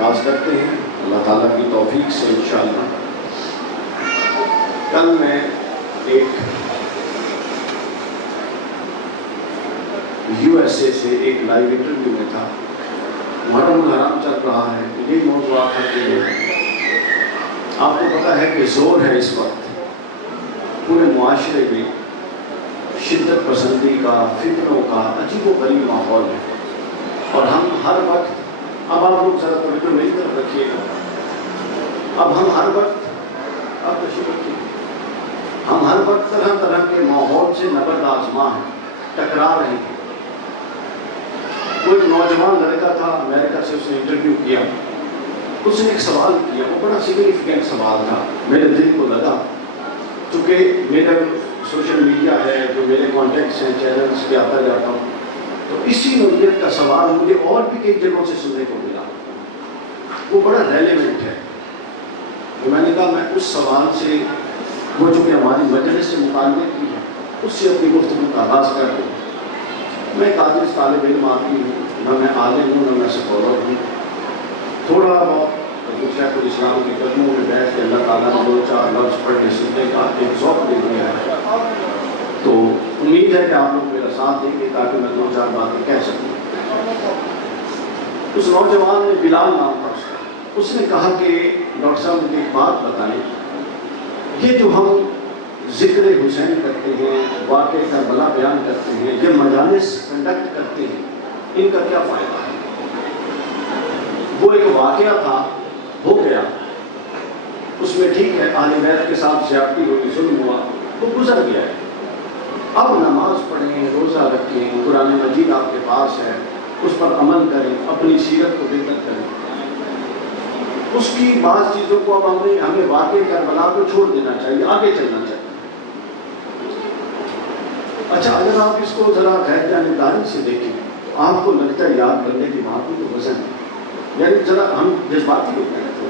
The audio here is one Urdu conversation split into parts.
آغاز کرتے ہیں اللہ تعالیٰ کی توفیق سے انشاءاللہ۔ کل میں ایک USA سے ایک لائیو انٹرویو میں تھا، محرم الحرام چل رہا ہے، یہ موضوع تھا کہ آپ کو پتہ ہے کہ زور ہے اس وقت پورے معاشرے میں شدت پسندی کا، فتنوں کا عجیب و غریب ماحول ہے، اور ہم ہر وقت، اب آپ لوگ ذرا توجہ میری طرف رکھیے گا، اب ہم ہر وقت، اب تشریف رکھیے، ہم ہر وقت طرح طرح کے ماحول سے نبرد آزما ہیں، ٹکرا رہے ہیں۔ کوئی نوجوان لڑکا تھا امریکہ سے، اس نے انٹرویو کیا، اس نے ایک سوال کیا، وہ بڑا سگنیفیکینٹ سوال تھا، میرے دل کو لگا، چونکہ میرا سوشل میڈیا ہے، جو میرے کانٹیکٹس ہیں، چینلز پہ آتا جاتا ہوں، تو اسی نوعیت کا سوال مجھے اور بھی کئی جگہوں سے سننے کو ملا، وہ بڑا ریلیونٹ ہے۔ تو میں نے کہا میں اس سوال سے، وہ چونکہ ہماری مجلس سے متعلق کی ہے، اس سے اپنی گفتگو کا آغاز کر دوں۔ میں ایک عاجز طالب علم آدمی ہوں، نہ میں عالم ہوں، نہ میں سکولر ہوں، تھوڑا بہت شیخ الاسلام کے قدموں میں بیٹھ کے اللہ تعالیٰ نے دو چار لفظ پڑھنے سننے کا ایک ذوق دے دیا ہے، تو امید ہے کہ آپ لوگ میرا ساتھ دیں گے تاکہ میں دو چار باتیں کہہ سکوں۔ اس نوجوان نے، بلال نام تھا اس نے کہا کہ ڈاکٹر صاحب مجھے ایک بات بتائیں، یہ جو ہم ذکر حسین کرتے ہیں، واقع کربلا بیان کرتے ہیں، یہ مجالس کنڈکٹ کرتے ہیں، ان کا کیا فائدہ ہے؟ وہ ایک واقعہ تھا، ہو گیا، اس میں ٹھیک ہے اہل بیت کے ساتھ زیادتی ہوئی، ظلم ہوا، وہ گزر گیا ہے، اب نماز پڑھیں، روزہ رکھیں، قرآن مجید آپ کے پاس ہے، اس پر عمل کریں، اپنی سیرت کو بہتر کریں۔ اس کی بعض چیزوں کو اب ہمیں واقع کربلا کو چھوڑ دینا چاہیے، آگے چلنا چاہیے۔ اچھا، اگر آپ اس کو ذرا غیر جانبداری سے دیکھیں، آپ کو لگتا ہے یاد کرنے کی بات کو تو وزن ہے، یعنی ذرا ہم جذباتی ہوتے ہیں، تو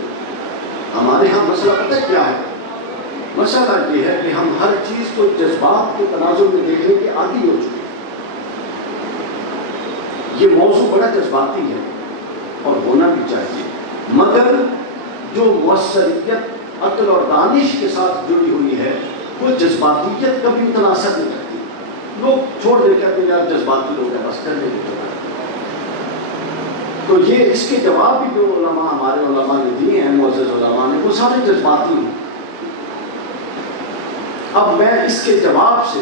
ہمارے ہاں مسئلہ پتہ کیا ہے؟ مسئلہ یہ ہے کہ ہم ہر چیز کو جذبات کے تناظر میں دیکھنے کے عادی ہو چکے ہیں۔ یہ موضوع بڑا جذباتی ہے اور ہونا بھی چاہیے، مگر جو مؤثریت عقل اور دانش کے ساتھ جڑی ہوئی ہے، وہ جذباتیت کبھی اتنا اثر نہیں کرتی۔ لوگ چھوڑ دے کہتے ہیں یار جذباتی لوگ ہیں، بس کرنے کی۔ تو یہ اس کے جواب بھی جو علماء، ہمارے علماء نے دیے ہیں، معزز علماء نے، وہ سارے جذباتی ہیں۔ اب میں اس کے جواب سے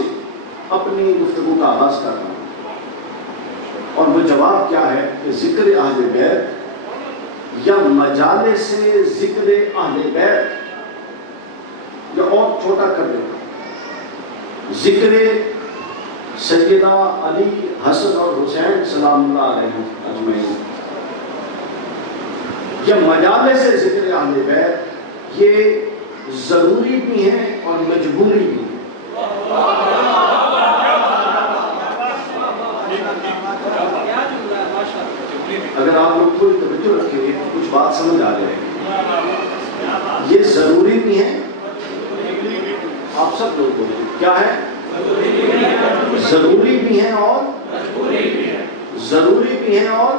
اپنی گفتگو کا آغاز کر رہا ہوں، اور وہ جواب کیا ہے کہ ذکر اہل بیت یا مجالس ذکر اہل بیت، یا اور چھوٹا کر دیں، ذکر سیدہ علی، حسن اور حسین سلام اللہ علیہ اجمعین، یا مجالس ذکر اہل بیت، یہ ضروری بھی ہیں اور مجبوری بھی ہیں۔ اگر آپ لوگ تھوڑی توجہ رکھیں گے تو کچھ بات سمجھ آ جائے گی۔ یہ ضروری بھی ہیں، آپ سب لوگ بولیں کیا ہے؟ ضروری بھی ہیں اور ضروری بھی ہیں، اور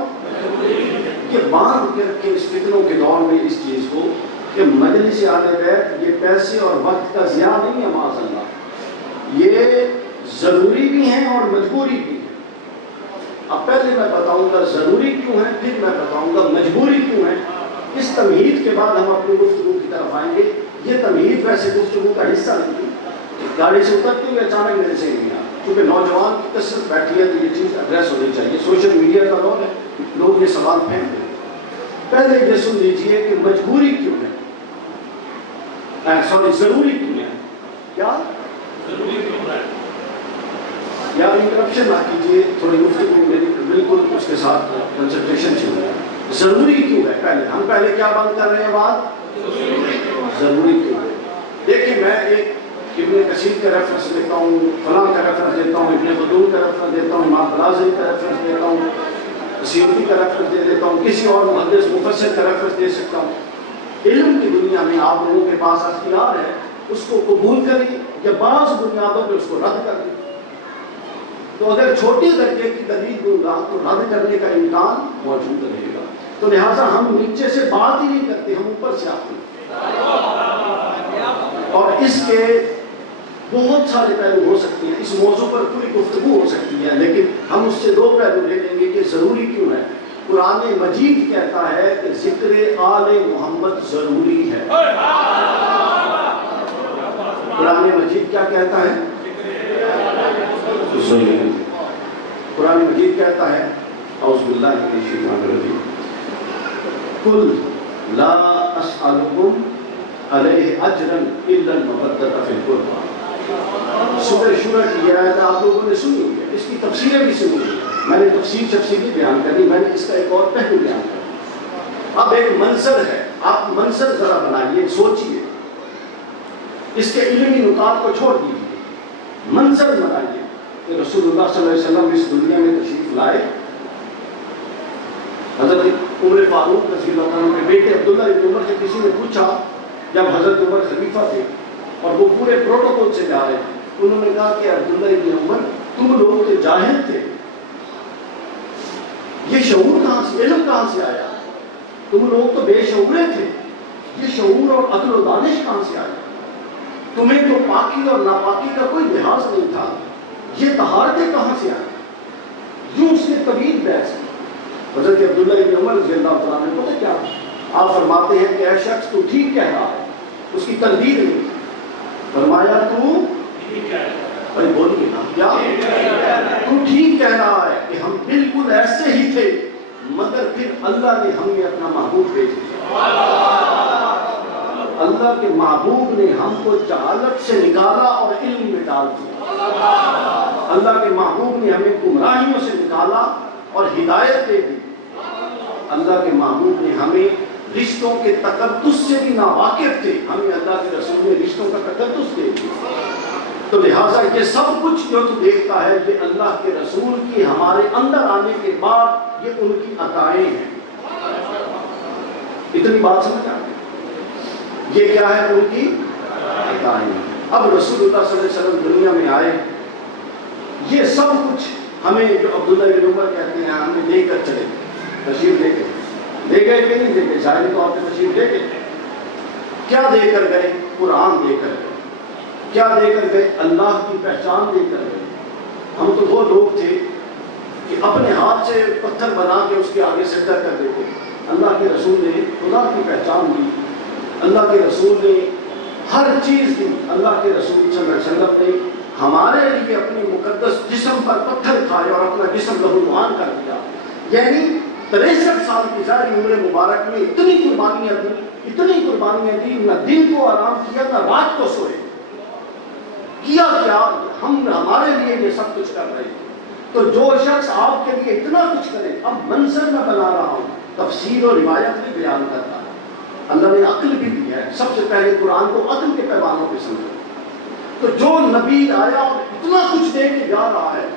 یہ باندھ کے رکھیں اس فتنوں کے دور میں اس چیز کو کہ مجلس اہل بیت یہ پیسے اور وقت کا ضیاع نہیں ہے، معاذ اللہ، یہ ضروری بھی ہیں اور مجبوری بھی ہیں۔ اب پہلے میں بتاؤں گا ضروری کیوں ہے، پھر میں بتاؤں گا مجبوری کیوں ہے۔ اس تمہید کے بعد ہم اپنی گفتگو کی طرف آئیں گے۔ یہ تمہید ویسے گفتگو کا حصہ نہیں ہے، گاڑی سے اترتے ہوئے اچانک میرے سے نہیں آیا، کیونکہ نوجوان کی کثرت بیٹھی ہے تو یہ چیز ایڈریس ہونی چاہیے۔ سوشل میڈیا کا دور ہے، لوگ یہ سوال پھینکتے ہیں۔ پہلے یہ سن لیجئے کہ مجبوری کیوں ہے، ضروری کیوں ہے، کیا ضروری کیوں ہے؟ یار انٹرپشن نہ کیجیے، تھوڑی گفتگو میری بالکل اس کے ساتھ کنسنٹریشن چل رہا ہے۔ ضروری کیوں ہے، پہلے کیا بند کر رہے ہیں بات؟ ضروری کیوں ہے۔ دیکھیں، میں ایک ابن کثیر کا ریفرنس دیتا ہوں، فلاں کا ریفرنس دیتا ہوں، ابن خلدون کا ریفرنس دیتا ہوں، امام رازی کا ریفرنس دیتا ہوں، سیوطی کا ریفرنس دے دیتا ہوں، کسی اور محدث مفسر کا ریفرنس دے سکتا ہوں۔ علم کی دنیا میں آپ لوگوں کے پاس اختیار ہے، اس کو قبول کریں یا بعض بنیادوں پہ اس کو رد کر دیں۔ تو اگر چھوٹے درجے کی دلیل دوں گا تو رد کرنے کا امکان موجود رہے گا۔ تو لہٰذا ہم نیچے سے بات ہی نہیں کرتے، ہم اوپر سے آتے ہیں۔ اور اس کے بہت سارے پہلو ہو سکتے ہیں، اس موضوع پر پوری گفتگو ہو سکتی ہے، لیکن ہم اس سے 2 پہلو لے لیں گے کہ ضروری کیوں ہے۔ قرآن مجید کہتا ہے کہ ذکر آل محمد ضروری ہے۔ قرآن مجید کیا کہتا ہے؟ ضروری ہے۔ قرآن مجید کہتا ہے اعوذ باللہ من الشیطان الرجیم قل لا اسألکم علیہ اجرا الا المودۃ فی القربى۔ سورہ شورى کی آیت آپ لوگوں نے سنی ہے، اس کی تفسیریں بھی سنی ہے، میں نے تفصیلی بیان کرنی، میں نے اس کا ایک اور پہلو بیان کرنا۔ اب ایک منظر ہے، آپ منظر ذرا بنائیے، سوچئے، اس کے علمی نکات کو چھوڑ دیجیے، منظر بنائیے کہ رسول اللہ صلی اللہ علیہ وسلم اس دنیا میں تشریف لائے، حضرت عمر فاروق رضی اللہ عنہ کے بیٹے عبداللہ ابن عمر سے کسی نے پوچھا، جب حضرت عمر خلیفہ تھے اور وہ پورے پروٹوکول سے جا رہے تھے، انہوں نے کہا کہ عبداللہ ابن عمر تم لوگ تو جاہل تھے، یہ شعور کہاں سے، علم کہاں سے آیا؟ تم لوگ تو بے شعورے تھے، یہ شعور اور عقل و دانش کہاں سے آیا؟ تمہیں تو پاکی اور ناپاکی کا کوئی لحاظ نہیں تھا، یہ طہارتیں کہاں سے آئی؟ یوں اس نے طویل بحث کی۔ حضرت عبداللہ ابن عمر رضی اللہ تعالیٰ عنہ پتہ کیا آپ فرماتے ہیں کہ اے شخص تو ٹھیک کہہ رہا ہے، اس کی تردید نہیں، فرمایا تو بھائی بولیے نا، کیا تو ٹھیک کہہ رہا ہے کہ ہم بالکل ایسے ہی تھے، مگر پھر اللہ نے ہمیں اپنا محبوب بھیج دیا۔ اللہ کے محبوب نے ہم کو جہالت سے نکالا اور علم میں ڈال دیا۔ اللہ کے محبوب نے ہمیں گمراہیوں سے نکالا اور ہدایت دے دی۔ اللہ کے محبوب نے ہمیں رشتوں کے تقدس سے بھی ناواقف تھے، ہمیں اللہ کے رسول نے رشتوں کا تقدس دے دیا۔ تو لہٰذا یہ سب کچھ جو تو دیکھتا ہے یہ اللہ کے رسول کی ہمارے اندر آنے کے بعد یہ ان کی عطائیں ہیں۔ اتنی بات سمجھ آ گئی؟ یہ کیا ہے؟ ان کی عطائیں۔ اب رسول اللہ صلی اللہ علیہ وسلم دنیا میں آئے، یہ سب کچھ ہمیں جو عبداللہ بن عمر کہتے ہیں ہمیں دے کر چلے، تشریف دے کے لے گئے کہ نہیں دے گئے؟ ظاہری طور پہ تشریف دے گئے۔ کیا دے کر گئے؟ قرآن دے کر گئے۔ کیا دے کر گئے؟ اللہ کی پہچان دے کر گئے۔ ہم تو وہ لوگ تھے کہ اپنے ہاتھ سے پتھر بنا کے اس کے آگے سجدہ کر دیتے، اللہ کے رسول نے خدا کی پہچان دی، اللہ کے رسول نے ہر چیز دی، اللہ کے رسول صلی اللہ علیہ وسلم نے ہمارے لیے اپنی مقدس جسم پر پتھر کھائے اور اپنا جسم لہولہان کر دیا۔ یعنی 63 سال کی ظاہری عمر مبارک میں اتنی قربانیاں دی، نہ دن کو آرام کیا نہ رات کو سوئے۔ کیا ہم ہمارے لیے یہ سب کچھ کر رہے ہیں۔ تو جو شخص آپ کے لیے اتنا کچھ کرے، اب منظر میں بنا رہا ہوں، تفسیر اور روایت بھی بیان کرتا ہے، اللہ نے عقل بھی دی ہے، سب سے پہلے قرآن کو عقل کے پیمانوں پہ سمجھو۔ تو جو نبی آیا اور اتنا کچھ دے کے جا رہا ہے،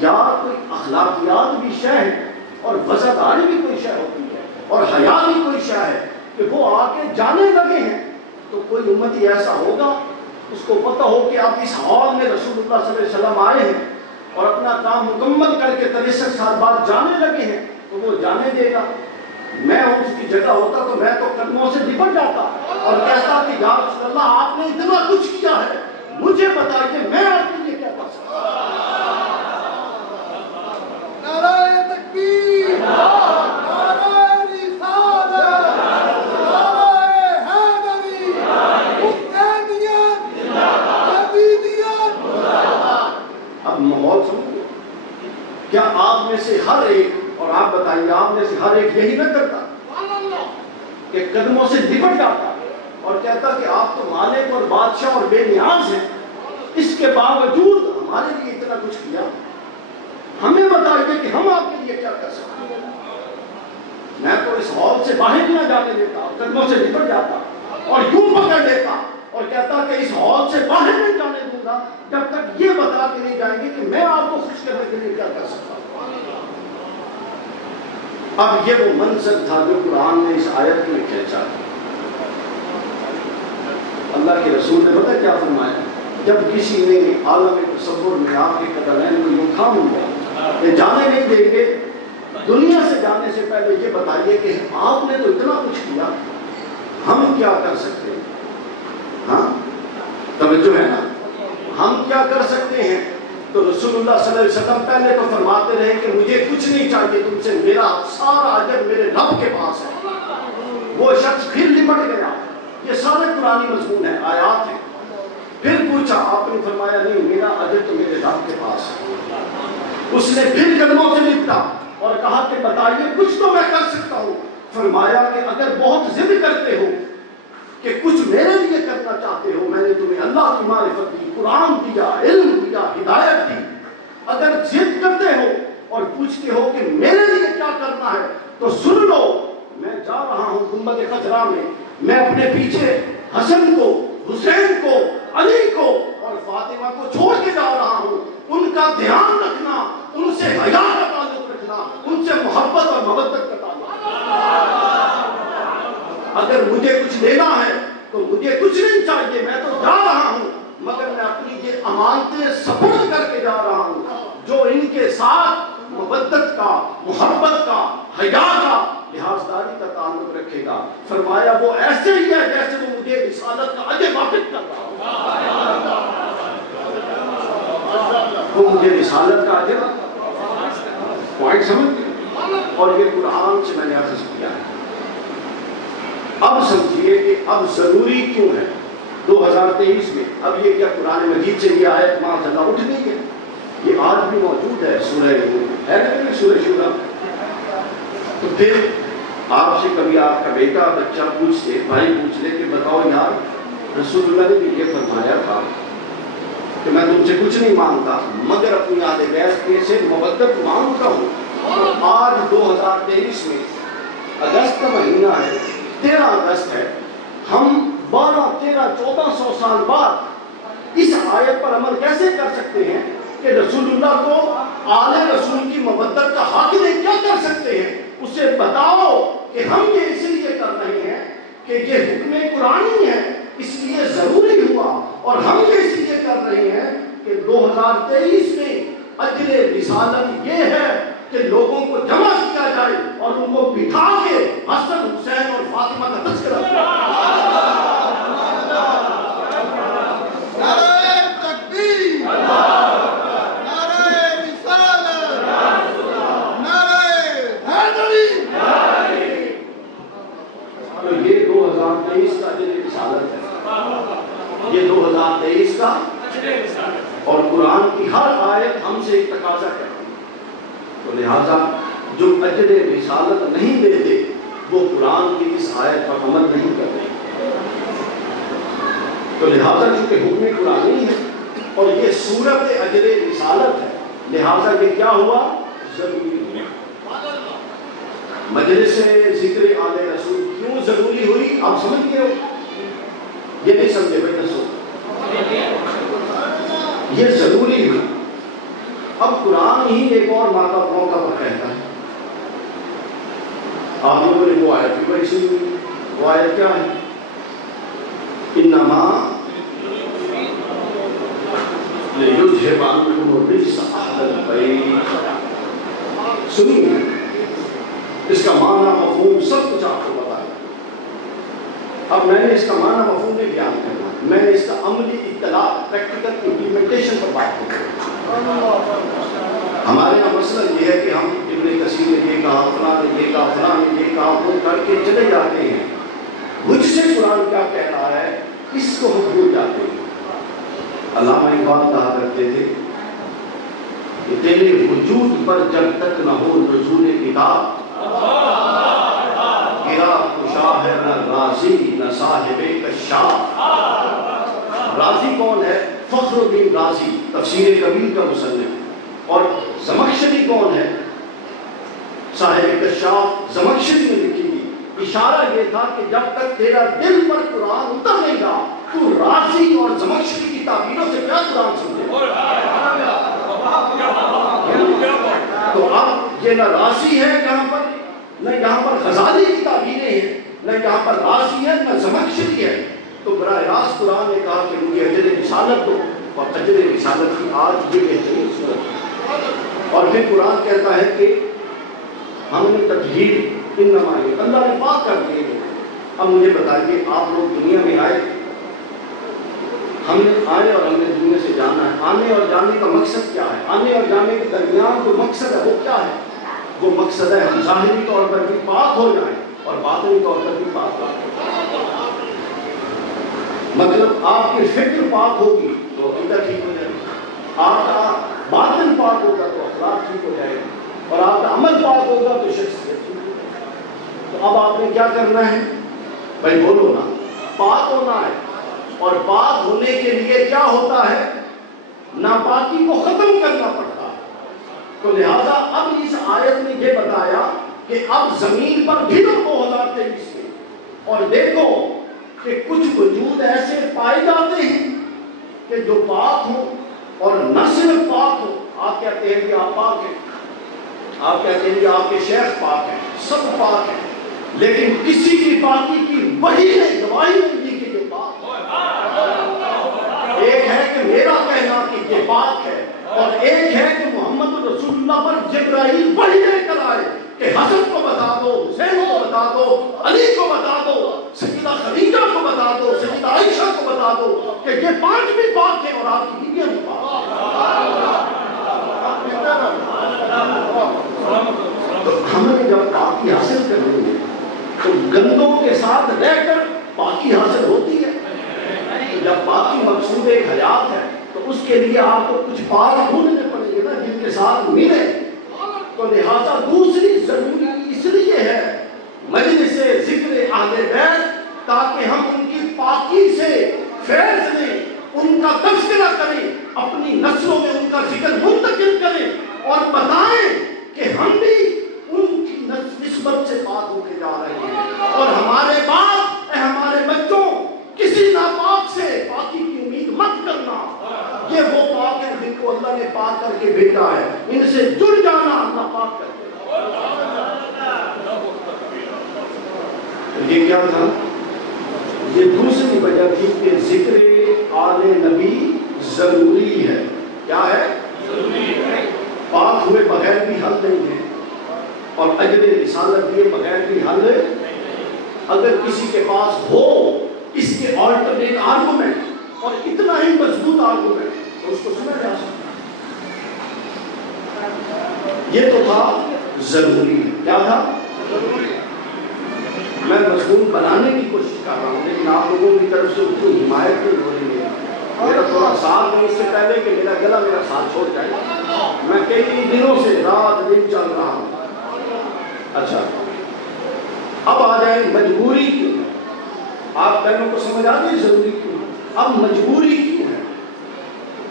یا کوئی اخلاقیات بھی شے ہے اور وزاداری بھی کوئی شے ہوتی ہے اور حیا بھی کوئی شے ہے کہ وہ آ کے جانے لگے ہیں، تو کوئی امتی ایسا ہوگا اس کو پتہ ہو کہ آپ اس حال میں رسول اللہ صلی اللہ علیہ وسلم آئے ہیں اور اپنا کام مکمل کر کے 63 سال بعد جانے لگے ہیں، تو وہ جانے دے گا۔ میں اس کی جگہ ہوتا تو میں تو قدموں سے لپٹ جاتا اور کہتا کہ یا رسول اللہ آپ نے اتنا کچھ کیا ہے، مجھے بتائیے میں آپ کے لیے کیا کر سکتا ہوں۔ نعرہ تکبیر، نعرہ رسالت، نعرہ حیدری، حسینیت، یزیدیت۔ اب ماحول سمجھو، کیا آپ میں سے ہر ایک، اور آپ بتائیے آپ میں سے ہر ایک یہی نہ کرتا کہ قدموں سے لپٹ جاتا اور کہتا کہ آپ تو مالک اور بادشاہ اور بے نیاز ہیں، اس کے باوجود ہمارے لیے اتنا کچھ کیا، ہمیں بتائیے کہ ہم آپ کے لیے کیا کر سکتے ہیں۔ میں تو اس ہال سے باہر نہ جانے دیتا، قدموں سے لپٹ جاتا اور یوں پکڑ لیتا اور کہتا کہ اس ہال سے باہر نہیں جانے دوں گا جب تک یہ بتا کے نہیں جائیں گے کہ میں آپ کو خوش کرنے کے لیے کیا کر سکتا ہوں۔ اب یہ وہ منظر تھا جو قرآن نے اس آیت میں کھینچا۔ اللہ کے رسول نے پتہ کیا فرمایا؟ جب کسی نے عالم تصور میں آپ کے قدمین کو یوں تھام لیا، یہ جانے نہیں دیں گے دنیا سے جانے سے پہلے یہ بتائیے کہ آپ نے تو اتنا کچھ کیا، ہم کیا کر سکتے ہیں؟ ہاں توجہ ہے نا، ہم کیا کر سکتے ہیں؟ تو رسول اللہ صلی اللہ علیہ وسلم پہلے تو فرماتے رہے کہ مجھے کچھ نہیں چاہیے تم سے، میرا سارا اجر میرے رب کے پاس ہے۔ وہ شخص پھر لپٹ گیا، یہ سارے قرآنی مضمون ہیں، آیات ہیں۔ پھر پوچھا، آپ نے فرمایا نہیں، میرا اجر تو میرے رب کے پاس ہے۔ اس نے پھر قدموں سے لپٹا اور کہا کہ بتائیے کچھ تو میں کر سکتا ہوں۔ فرمایا کہ اگر بہت ضد کرتے ہو کہ کچھ میرے لیے کرنا چاہتے ہو، میں نے تمہیں اللہ کی معرفت دی، قرآن دیا، علم دیا، ہدایت دی، اگر ضد کرتے ہو اور پوچھتے ہو کہ میرے لیے کیا کرنا ہے تو سن لو، میں جا رہا ہوں گنبد خضرا میں، میں اپنے پیچھے حسن کو، حسین کو، علی کو اور فاطمہ کو چھوڑ کے جا رہا ہوں، ان کا دھیان رکھنا، ان سے حیا کا تعلق رکھنا، ان سے محبت اور مودت کا تعلق۔ اگر مجھے کچھ لینا ہے تو مجھے کچھ نہیں چاہیے، میں تو جا رہا ہوں، مگر میں اپنی یہ امانتیں سپرد کر کے جا رہا ہوں، جو ان کے ساتھ مودت کا، محبت کا، حیا کا، لحاظداری کا تعلق رکھے گا۔ فرمایا وہ ایسے ہی ہے جیسے وہ مجھے رسالت کا اجر واپس کر رہا ہو، وہ مجھے رسالت کا اجر پوائنٹ سمجھ گئے؟ اور یہ قرآن سے میں نے اخذ کیا ہے۔ اب سمجھیے کہ اب ضروری کیوں ہے 2023 میں، اب یہ کیا قرآن مجید سے یہ آیت معاذ اللہ اٹھ گئی ہے؟ یہ آج بھی موجود ہے سورہ ہے نا، سورہ شورا۔ تو پھر آپ سے کبھی آپ کا بیٹا بچہ پوچھ لے، بھائی پوچھ لے کہ بتاؤ یار رسول اللہ نے بھی یہ فرمایا تھا کہ میں تم سے کچھ نہیں مانگتا مگر اپنی اہل بیت کے سے مودت مانگتا ہوں۔ آج 2023 میں اگست کا مہینہ ہے، 13 اگست ہے، ہم 12، 13، 1400 سال بعد اس آیت پر عمل کیسے کر سکتے ہیں کہ رسول اللہ کو آل رسول کی مودت کا حاصل کیا کر سکتے ہیں؟ اسے بتاؤ کہ ہم یہ اس لیے کر رہے ہیں کہ یہ حکم قرآنی ہے، اس لیے ضروری ہوا، اور ہم یہ اس لیے کر رہے ہیں کہ 2023 میں اجر رسالت یہ ہے کہ لوگوں کو جمع کیا جائے اور ان کو بٹھا کے حسن، حسین اور فاطمہ کا تذکرہ کیا۔ نعرہ تکبیر، نعرہ رسالت، نعرہ حیدری۔ تو یہ 2023 کا اجر رسالت ہے، یہ 2023 کا، اور قرآن کی ہر آیت ہم سے ایک تقاضا کرتی ہے۔ تو لہٰذا جو اجر رسالت نہیں دیتے وہ قرآن کی اس آیت پر عمل نہیں کرتے۔ تو لہٰذا چونکہ حکم قرآنی ہے اور یہ صورت اجر رسالت ہے، لہٰذا یہ کیا ہوا؟ ضروری ہوا۔ مجلس ذکر آل رسول کیوں ضروری ہوئی آپ سمجھ گئے ہو؟ یہ نہیں سمجھے بھائی دسو، یہ ضروری ہوئی۔ اب قرآن ہی ایک اور موقع پر کہتا ہے، آپ لوگوں نے وہ آیت بھی بڑی سنی ہوئی، وہ آیت کیا ہے؟ انما لیذھب عنکم الرجس اہل البیت۔ سنیے، اس کا معنی مفہوم سب کچھ آپ کو بتایا۔ اب میں نے اس کا معنی مفہوم نہیں بیان کرنا، میں نے اس کا عملی اطلاع، پریکٹیکل امپلیمنٹیشن پر بات کرنا۔ ہمارے یہاں مسئلہ یہ ہے کہ ہم ابن کثیر نے یہ کہا، فلاں نے یہ کہا، فلاں نے یہ کہا، وہ کر کے چلے جاتے ہیں، مجھ سے قرآن کیا کہہ رہا ہے اس کو ہم بھول جاتے ہیں۔ علامہ اقبال کہا کرتے تھے کہ تیرے وجود پر جب تک نہ ہو نزول کتاب، گرا کشا ہے نہ رازی نہ صاحب کشاف۔ رازی کون ہے؟ فخر الدین رازی، تفسیر کبیر کا مصنف۔ اور زمخشری کون ہے؟ صاحب کشاف، زمخشری نے لکھی تھی۔ اشارہ یہ تھا کہ جب تک تیرا دل پر قرآن اتر نہیں گا تو رازی اور زمخشری کی تعبیروں سے کیا قرآن سمجھے؟ تو اب یہ نہ رازی ہے یہاں پر، نہ یہاں پر غزالی کی تعبیریں ہیں، نہ یہاں پر رازی ہے نہ زمخشری ہے۔ تو براہ راست قرآن نے کہا کہ مجھے اجر رسالت دو، اور اجر رسالت کی آج یہ بہترین صورت ہے۔ اور پھر قرآن کہتا ہے کہ ہم نے تطہیر انما ہی اللہ نے پاک کر دیے. اب مجھے بتائیے آپ لوگ دنیا میں آئے, ہم نے آئے اور ہم نے دنیا سے جانا ہے. آنے اور جانے کا مقصد کیا ہے؟ آنے اور جانے کے درمیان جو مقصد ہے وہ کیا ہے؟ وہ مقصد ہے ہم ظاہری طور پر بھی پاک ہو جائیں اور باطنی طور پر بھی پاک ہو جائیں. مطلب آپ کی فکر پاک ہوگی تو عقیدہ ٹھیک ہو جائے گا, آپ کا باطن پاک ہوگا تو اخلاق ٹھیک ہو جائے گا, اور آپ کا عمل پاک ہوگا تو شخصیت ٹھیک ہو جائے گا. تو اب آپ نے کیا کرنا ہے بھائی؟ بولو نا. پاک ہونا ہے, اور پاک ہونے کے لیے کیا ہوتا ہے؟ ناپاکی کو ختم کرنا پڑتا ہے. تو لہذا اب اس آیت نے یہ بتایا کہ اب زمین پر پھرو 2023 میں, اور دیکھو کہ کچھ وجود ایسے پائے جاتے ہیں کہ جو پاک ہوں, اور نہ صرف پاک ہو. آپ کہتے ہیں کہ آپ پاک ہیں, آپ کہتے ہیں کہ آپ کے شیخ پاک ہیں, سب پاک ہیں, لیکن کسی کی پاکی کی وہی نے گواہی نہیں دی کہ یہ پاک ہے. ایک ہے کہ میرا کہنا کہ یہ پاک ہے, اور ایک ہے کہ محمد رسول اللہ پر جبرائیل وحی لے کر آئے کہ حسن کو بتا دو, حسین کو بتا دو, علی کو بتا دو, سیدہ خدیجہ کو بتا دو, سیدہ عائشہ کو بتا دو کہ یہ 5 بھی پاک ہیں اور آپ کی بیویاں بھی پاک ہیں. تو ہم نے جب پاکی حاصل کرنی ہے تو گندوں کے ساتھ رہ کر پاکی حاصل ہوتی ہے. جب پاکی مقصود ایک حیات ہے تو اس کے لیے آپ کو کچھ پاک ڈھونڈنے پڑیں گے نا جن کے ساتھ ملے. تو لہذا دوسری ضروری اس لیے ہے مجلس ذکر اہل بیت, تاکہ ہم ان کی پاکی سے فیض لیں, ان کا تذکرہ کریں, اپنی نسلوں میں ان کا ذکر منتقل کریں, اور بتائیں کہ ہم بھی ان کی نسبت سے پاک ہو کے جا رہے ہیں, اور ہمارے باپ ہمارے بچوں کسی ناپاک سے پاکی کی امید مت کرنا. یہ وہ پاک ہے جن کو اللہ نے پاک کر کے بھیجا ہے, ان سے جڑ جانا اللہ پاک کر کے. یہ کیا تھا؟ یہ دوسری وجہ تھی کہ ذکر آل نبی ضروری ہے. کیا ہے؟ ضروری ہے. پاک ہوئے بغیر بھی حل نہیں ہے, اور اجر رسالت دیے بغیر بھی حل. اگر کسی کے پاس ہو اس کے آلٹرنیٹ آرگومنٹ, اور اتنا ہی مضبوط آرگومنٹ, تو اس کو سنا جا سکتا. یہ تو تھا ضروری. کیا تھا؟ ضروری. میں مضمون بنانے کی کوشش کر رہا ہوں, لیکن آپ لوگوں کی طرف سے اتنی حمایت نہیں ہو رہی ہے. میرا تھوڑا ساتھ نہیں, اس سے پہلے کہ میرا گلا میرا ساتھ چھوڑ جائے. میں کئی دنوں سے رات دن چل رہا ہوں. اچھا, اب آ جائیں مجبوری کیوں ہے. آپ بہنوں کو سمجھ آ گئی ضروری کیوں. اب مجبوری کیوں ہے؟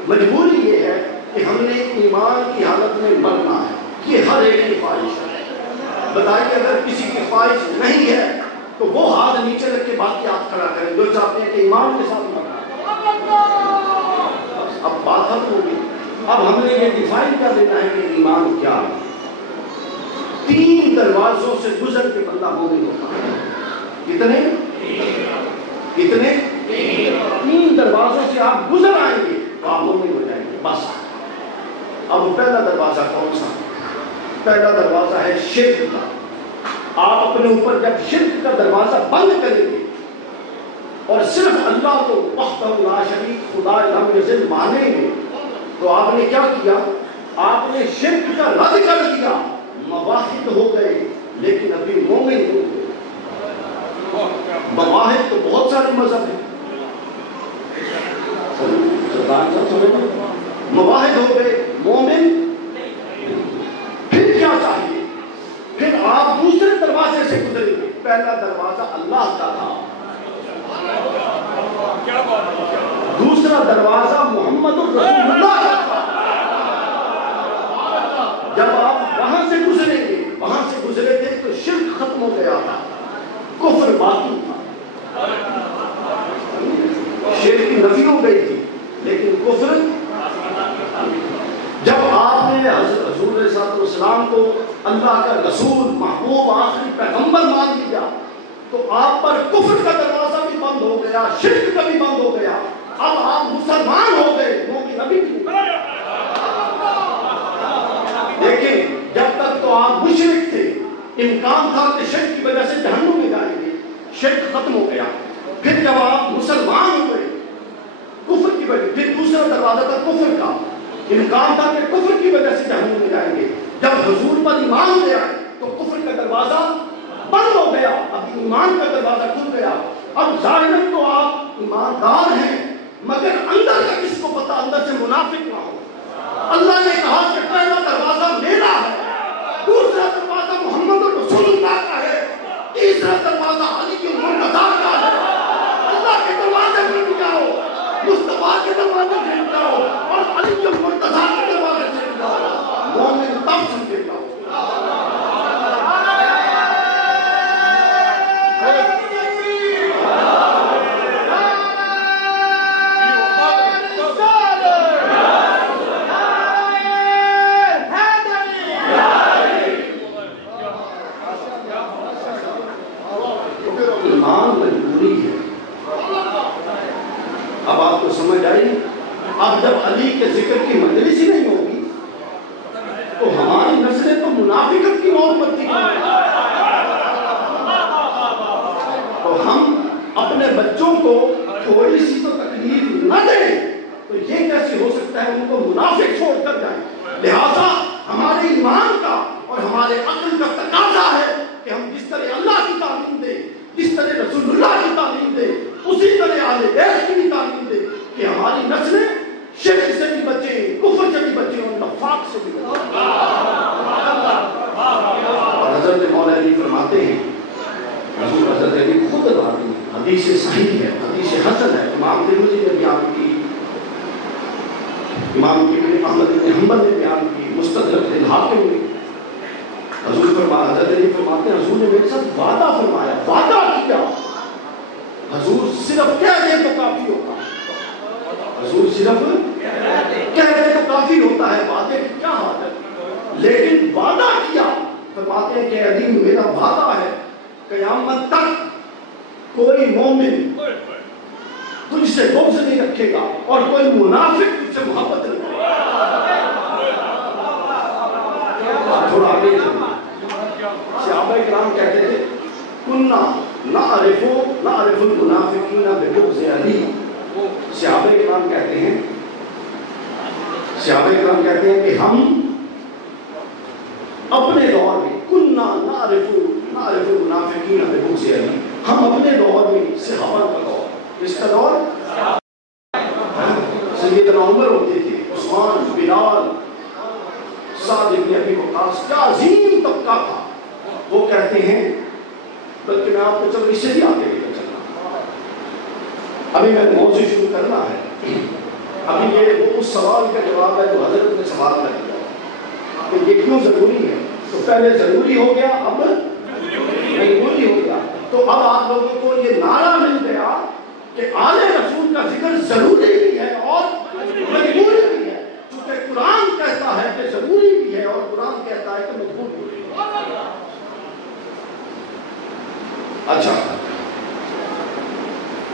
مجبوری یہ ہے کہ ہم نے ایمان کی حالت میں مرنا ہے. یہ ہر ایک کی خواہش ہے. بتائیے اگر کسی کی خواہش نہیں ہے تو وہ ہاتھ نیچے رکھ کے باقی ہاتھ کھڑا کریں جو چاہتے ہیں کہ ایمان کے ساتھ مرنا ہے. اب بات ختم ہوگی. اب ہم نے یہ ڈیفائن کر دینا ہے کہ ایمان کیا ہے. 3 دروازوں سے گزر کے بندہ مومن ہوتا ہے. کتنے؟ 3 دروازوں سے آپ گزر آئیں گے تو آپ مومن ہو جائیں گے. بس. اب پہلا دروازہ کون سا؟ پہلا دروازہ ہے شرک کا. آپ اپنے اوپر جب شرک کا دروازہ بند کریں گے اور صرف اللہ کو وحدہ لا شریک خدا لم یزل مانیں گے, تو آپ نے کیا کیا؟ آپ نے شرک کا رد کر دیا. مواحد ہو گئے لیکن ابھی مومن ہو گئے. مواحد تو بہت سارے مذہب ہیں. مواحد ہو گئے, مومن. پھر کیا چاہیے؟ پھر آپ دوسرے دروازے سے گزریں گے. پہلا دروازہ اللہ کا تھا, دوسرا دروازہ محمد رسول اللہ کا تھا. جب آپ وہاں سے گزریں گے, وہاں سے گزرے تھے تو شرک ختم ہو گیا تھا, کفر باقی تھا. شرک کی نفی ہو گئی تھی لیکن کفر. جب آپ نے حضور صلی اللہ علیہ وسلم کو اللہ کا رسول, محبوب, آخری پیغمبر مان لیا تو آپ پر کفر کا دروازہ بھی بند ہو گیا, شرک کا بھی بند ہو گیا. اب آپ مسلمان ہو گئے, مومن ابھی بھی. دیکھیں جب تک تو آپ مشرک تھے, امکان تھا کہ شرک کی وجہ سے جہنم میں جائیں گے، شرک ختم ہو گیا۔ پھر جب آپ مسلمان ہو گئے کفر کی وجہ، پھر دوسرا دروازہ تھا کفر کا، امکان تھا کہ کفر کی وجہ سے جہنم میں جائیں گے۔ جب حضور پر ایمان لے آئے تو کفر کا دروازہ بند ہو گیا، اب ایمان کا دروازہ کھل گیا۔ اب ظاہراً تو آپ ایماندار ہیں، مگر اندر کا کس کو پتا، اندر سے منافق نہ ہو۔ اللہ نے کہا کہ پہلا دروازہ میرا ہے، دوسرا دروازہ محمد رسول اللہ کا ہے، تیسرا دروازہ علی المرتضیٰ کا ہے۔ اللہ کے دروازے پر بھی جاؤ، مصطفیٰ کے دروازے سے جاؤ، اور علی المرتضیٰ کے دروازے سے جاؤ، مومن تب سمجھے گا۔ اب آپ کو سمجھ آئی؟ اب جب علی کے ذکر کی مجلس ہی نہیں ہوگی تو ہماری نسلیں تو منافقت کی موت مرتی ہیں۔ تو ہم اپنے بچوں کو تھوڑی سی تو تکلیف نہ دیں تو یہ کیسے ہو سکتا ہے ان کو منافق چھوڑ کر جائیں؟ لہذا ہمارے ایمان کا اور ہمارے عقل کا تقاضا ہے کہ ہم جس طرح اللہ کی تعلیم دیں، جس طرح رسول اللہ کی تعلیم دیں، اسی طرح اہل بیت کی بھی تعلیم دیں کہ ہماری نسلیں شرک سے بھی بچیں، کفر سے بھی بچیں، اور نفاق سے بھی بچیں۔ اور حضرت مولا علی فرماتے ہیں، حضرت علی خود راوی ہیں، حدیث صحیح ہے، حدیث حسن ہے، امام ترمذی نے بیان کی، امام ابن احمد بن حنبل نے بیان کی، مستدرک الحاکم نے۔ حضور حضرت علی فرماتے ہیں حضور نے میرے ساتھ وعدہ فرمایا، وعدہ کیا، حضور صرف کہہ دے تو کافی ہوتا، حضور صرف کہہ دے تو کافی ہوتا ہے، وعدے کی کیا حاجت، لیکن وعدہ کیا۔ فرماتے ہیں کہ علی میرا وعدہ ہے قیامت تک کوئی مومن تجھ سے بغض نہیں رکھے گا اور کوئی منافق تجھ سے محبت نہیں کرے گا۔ تھوڑا آگے چلیں، صحابہ کرام کہتے تھے کننا نعرف المنافقین ببغض علی۔ صحابہ کرام کہتے ہیں کہ ہم اپنے دور میں کننا نعرف المنافقین ببغض علی، ہم اپنے دور میں صحابہ کا دور، اس کا دور سیدنا عمر ہوتے تھے، عثمان، بلال، سعد بن ابی وقاص، کیا عظیم طبقہ تھا۔ وہ کہتے ہیں، بلکہ میں آپ کو چلو اس سے بھی آگے لے کر چلنا، ابھی میں موضوع شروع کرنا ہے، ابھی یہ وہ اس سوال کا جواب ہے جو حضرت نے سوال کر دیا کہ یہ کیوں ضروری ہے، تو پہلے ضروری ہو گیا، اب مجبوری ہو گیا۔ تو اب آپ لوگوں کو یہ نعرہ مل گیا کہ آل رسول کا ذکر ضروری بھی ہے اور مجبوری بھی ہے، چونکہ قرآن کہتا ہے کہ ضروری بھی ہے اور قرآن کہتا ہے کہ مجبوری بھی ہے۔ اچھا،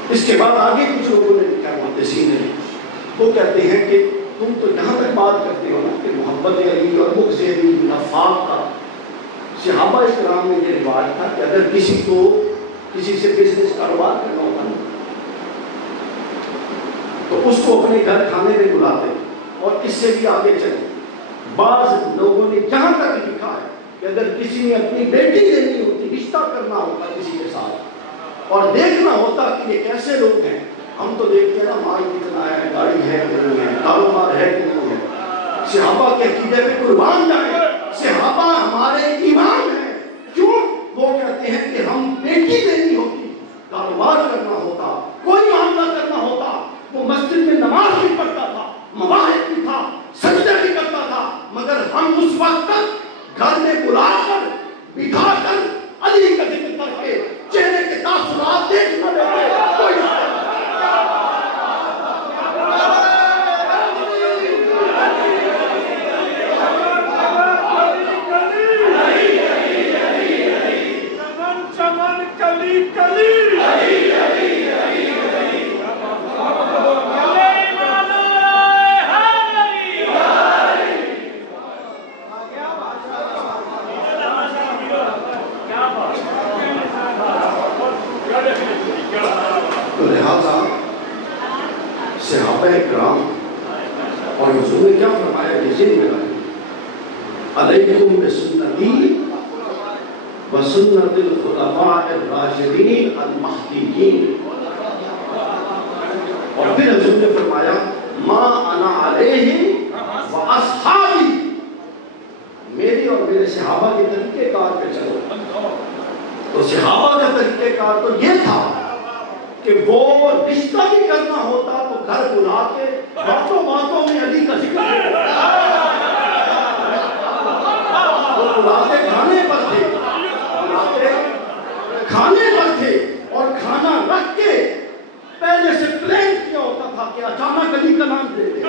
اس کے بعد آگے کچھ لوگوں نے کیا محدثین نے وہ کہتے ہیں کہ تم تو جہاں تک بات کرتے ہو نا کہ محبت علی اور بغض علی نفاق کا، صحابہ کرام میں یہ رواج تھا کہ اگر کسی کو کسی سے بزنس کاروبار کرنا ہوتا نا تو اس کو اپنے گھر کھانے میں بلاتے، اور اس سے بھی آگے چلے بعض لوگوں نے جہاں تک لکھا ہے کہ اگر کسی نے اپنی بیٹی دینی ہوتی، رشتہ کرنا ہوتا کسی کے ساتھ اور دیکھنا ہوتا کہ یہ کیسے لوگ ہیں، ہم تو دیکھتے ہیں نا مال کتنا ہے، گاڑی ہے کہ نہیں ہے، کاروبار ہے کہ نہیں ہے، صحابہ کے عقیدے پہ قربان جائیں، صحابہ ہمارے امام ہیں، کیوں؟ وہ کہتے ہیں کہ ہم بیٹی دینی ہوتی، کاروبار کرنا ہوتا، کوئی معاملہ کرنا ہوتا، وہ مسجد میں نماز بھی پڑھتا تھا، مواہب بھی تھا، سجدے بھی کرتا تھا، مگر ہم اس وقت تک گھر میں بلا کر بٹھا کر علی کا ذکر کر کے چہرے کے تاثرات دیکھ نہ لیتے، کوئی تو لہذا صحابہ کرام اور حضور نے کیا فرمایا کہ ذہن میں رکھیں علیکم بسنتی وسنت الخلفاء الراشدین المہدیین، اور پھر حضور نے فرمایا ما انا علیہ واصحابی، میری اور میرے صحابہ کے طریقہ کار پہ چلو۔ تو صحابہ کا طریقہ کار تو یہ تھا کہ وہ رشتہ بھی کرنا ہوتا تو گھر بلا کے باتوں باتوں میں علی کا ذکر کرتے، وہ بلاتے کھانے پر تھے، بلاتے کھانے پر تھے، اور کھانا رکھ کے پہلے سے پلان کیا ہوتا تھا کہ اچانک علی کا نام دے دے،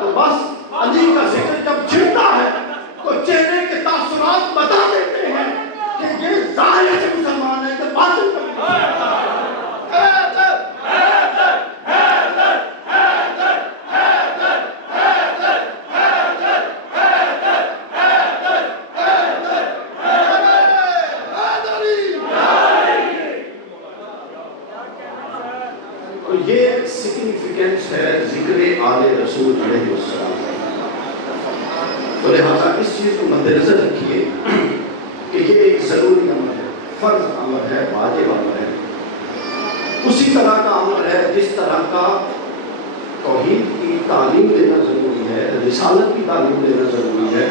تو بس علی کا ذکر جب چھڑتا ہے تو چہرے کے تاثرات بتا دیتے ہیں کہ یہ ظاہر سے مسلمان ہے کہ باطن پر سگنیفیکنس ہے ذکر آل رسول علیہ السلام۔ تو لہذا اس چیز کو مد نظر رکھیے کہ یہ ایک ضروری عمل ہے، فرض عمل ہے، واجب عمل ہے، اسی طرح کا عمل ہے جس طرح کا توحید کی تعلیم دینا ضروری ہے، رسالت کی تعلیم دینا ضروری ہے،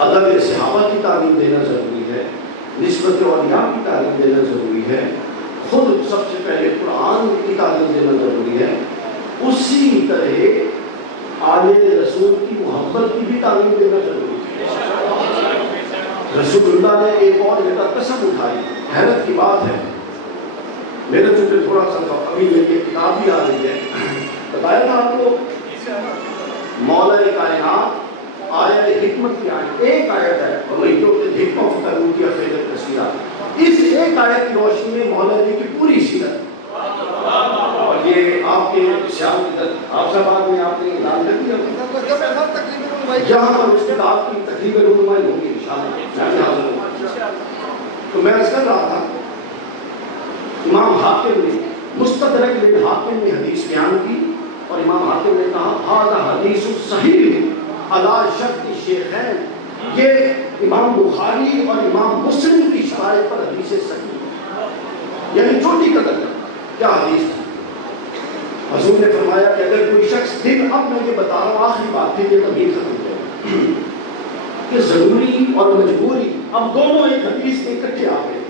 ادب صحابہ کی تعلیم دینا ضروری ہے، نسبت اولیاء کی تعلیم دینا ضروری ہے، خود سب سے پہلے قرآن کی تعلیم دینا ضروری ہے، اسی طرح آل رسول کی محبت کی بھی تعلیم دینا ضروری ہے۔ رسول اللہ نے ایک اور جگہ قسم اٹھائی، حیرت کی بات ہے، میرے چونکہ تھوڑا سا ابھی یہ کتاب بھی آ رہی ہے، بتایا تھا آپ کو مولا کائنات آیت حکمت کی آیت، ایک آیت ہے وہی جو حکمت فتح کی خیرت کثیرہ، اس ایک آیت کی روشنی میں مولا علی کی پوری سیرت، اور یہ آپ کے شام کی طرف آپ سے بعد میں آپ نے اعلان کر دیا یہاں پر اس کتاب کی تقریب رونمائی ہوگی انشاءاللہ، میں حاضر ہوں۔ تو میں عرض کر رہا تھا امام حاکم نے مستدرک بن حاکم نے حدیث بیان کی، اور امام حاکم نے کہا ھذا حدیث صحیح علی شرط الشیخین، یہ امام بخاری اور امام مسلم کی شرائط پر حدیث صحیح، یعنی چھوٹی قدر کیا حدیث تھی۔ حضور نے فرمایا کہ اگر کوئی شخص دن، اب میں یہ بتا رہا ہوں آخری بات تھی یہ تبلیغ ختم ہو جائے کہ ضروری اور مجبوری اب دونوں ایک حدیث میں اکٹھے آ گئے،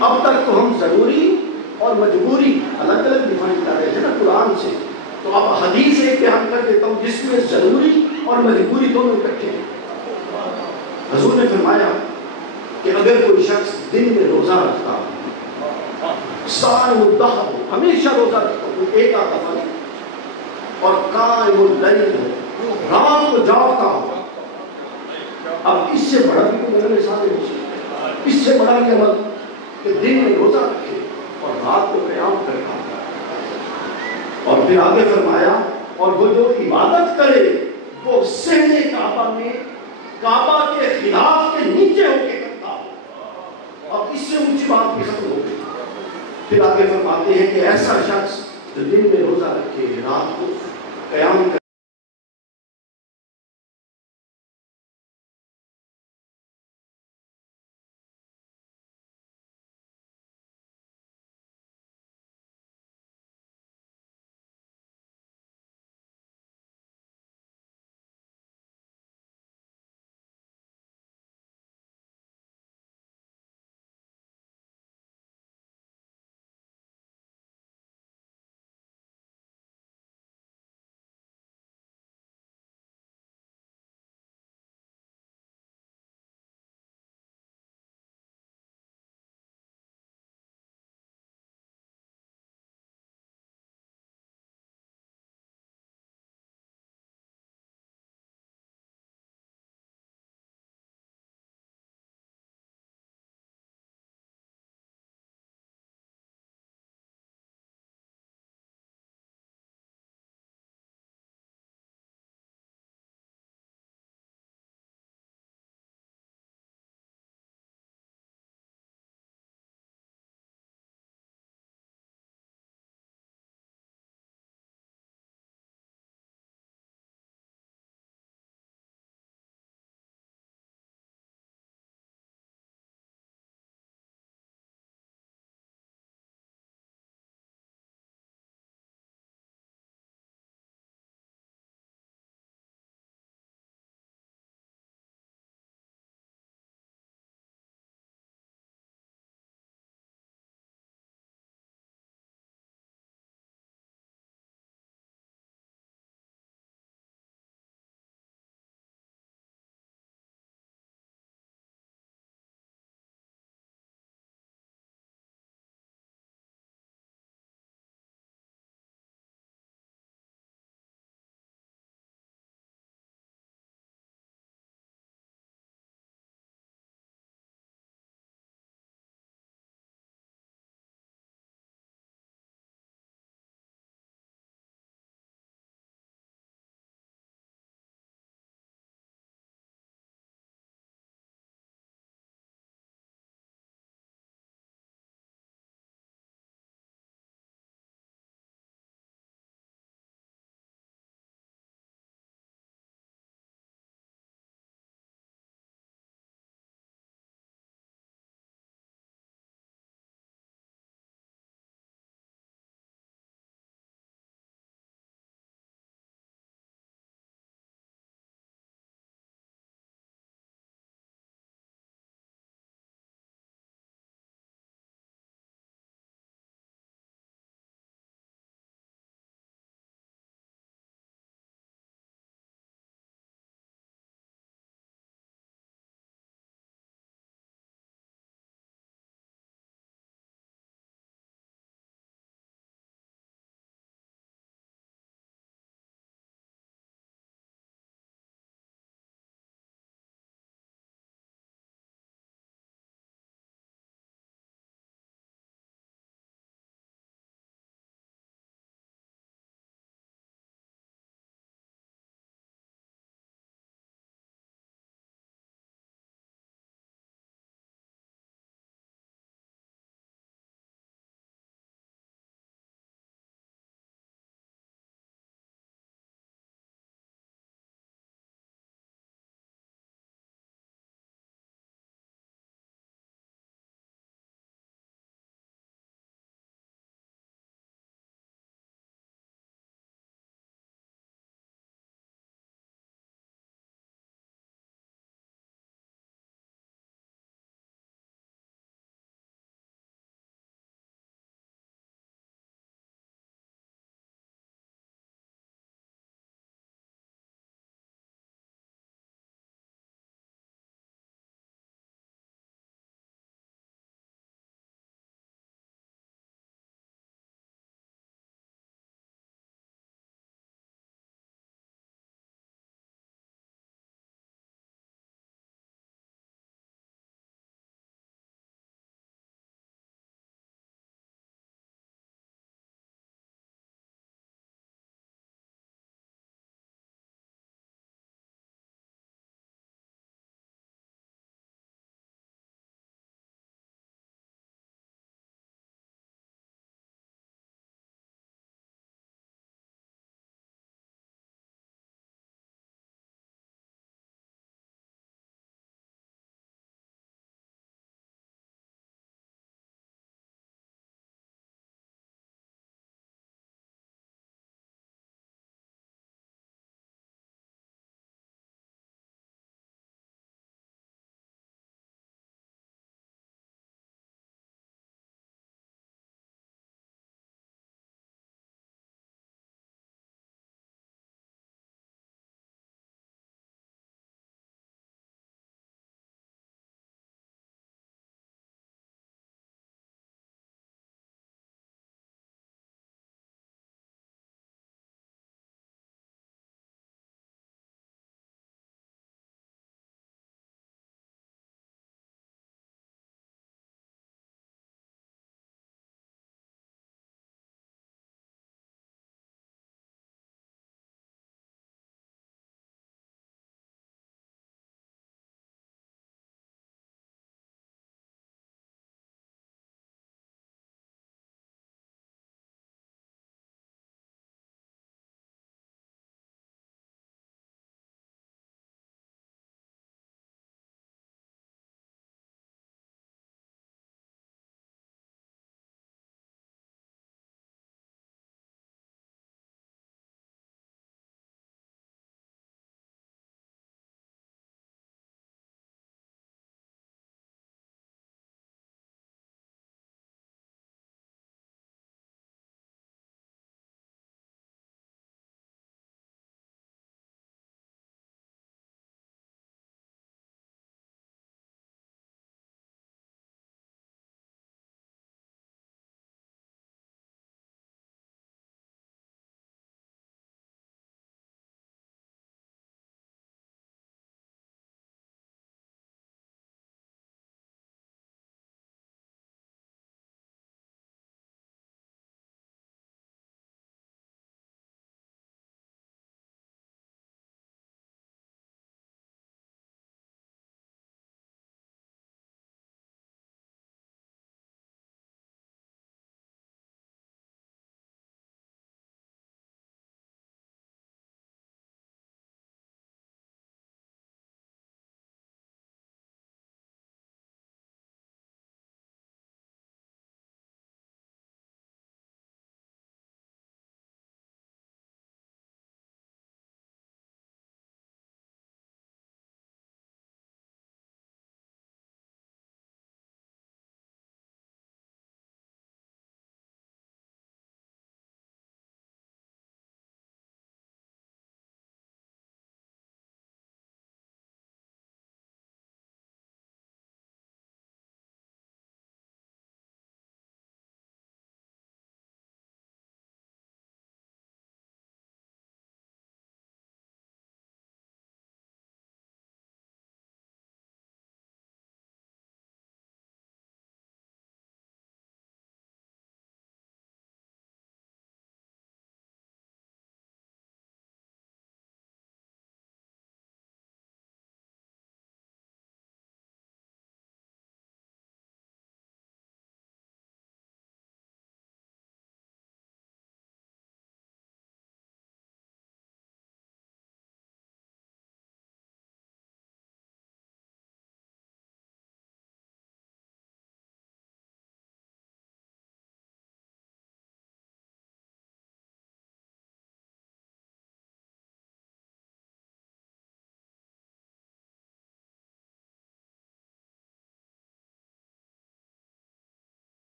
اب تک تو ہم ضروری اور مجبوری الگ الگ ڈیفائن کر رہے تھے نا قرآن سے، تو اب حدیث ایک بیان کر دیتا ہوں جس میں ضروری اور مجبوری دونوں اکٹھے ہیں۔ حضور نے فرمایا کہ اگر کوئی شخص دن میں روزہ رکھتا ہو، صائم الدہر ہو، ہمیشہ روزہ رکھتا ہو، ایک آدھا فرق، اور قائم اللیل ہو، رات کو جاگتا ہو، اب اس سے بڑا بھی کوئی میرے سامنے ہو سکتا ہے، اس سے بڑا یہ عمل کہ دن میں روزہ رکھے اور رات کو قیام کرے، اور پھر آگے فرمایا اور وہ جو عبادت کرے وہ صحن کعبہ میں کعبہ کے خلاف کے نیچے ہو کے کرتا ہو، اور اس سے اونچی بات بھی ختم ہو گئی۔ پھر آگے فرماتے ہیں کہ ایسا شخص جو دن میں روزہ رکھے رات کو قیام کرے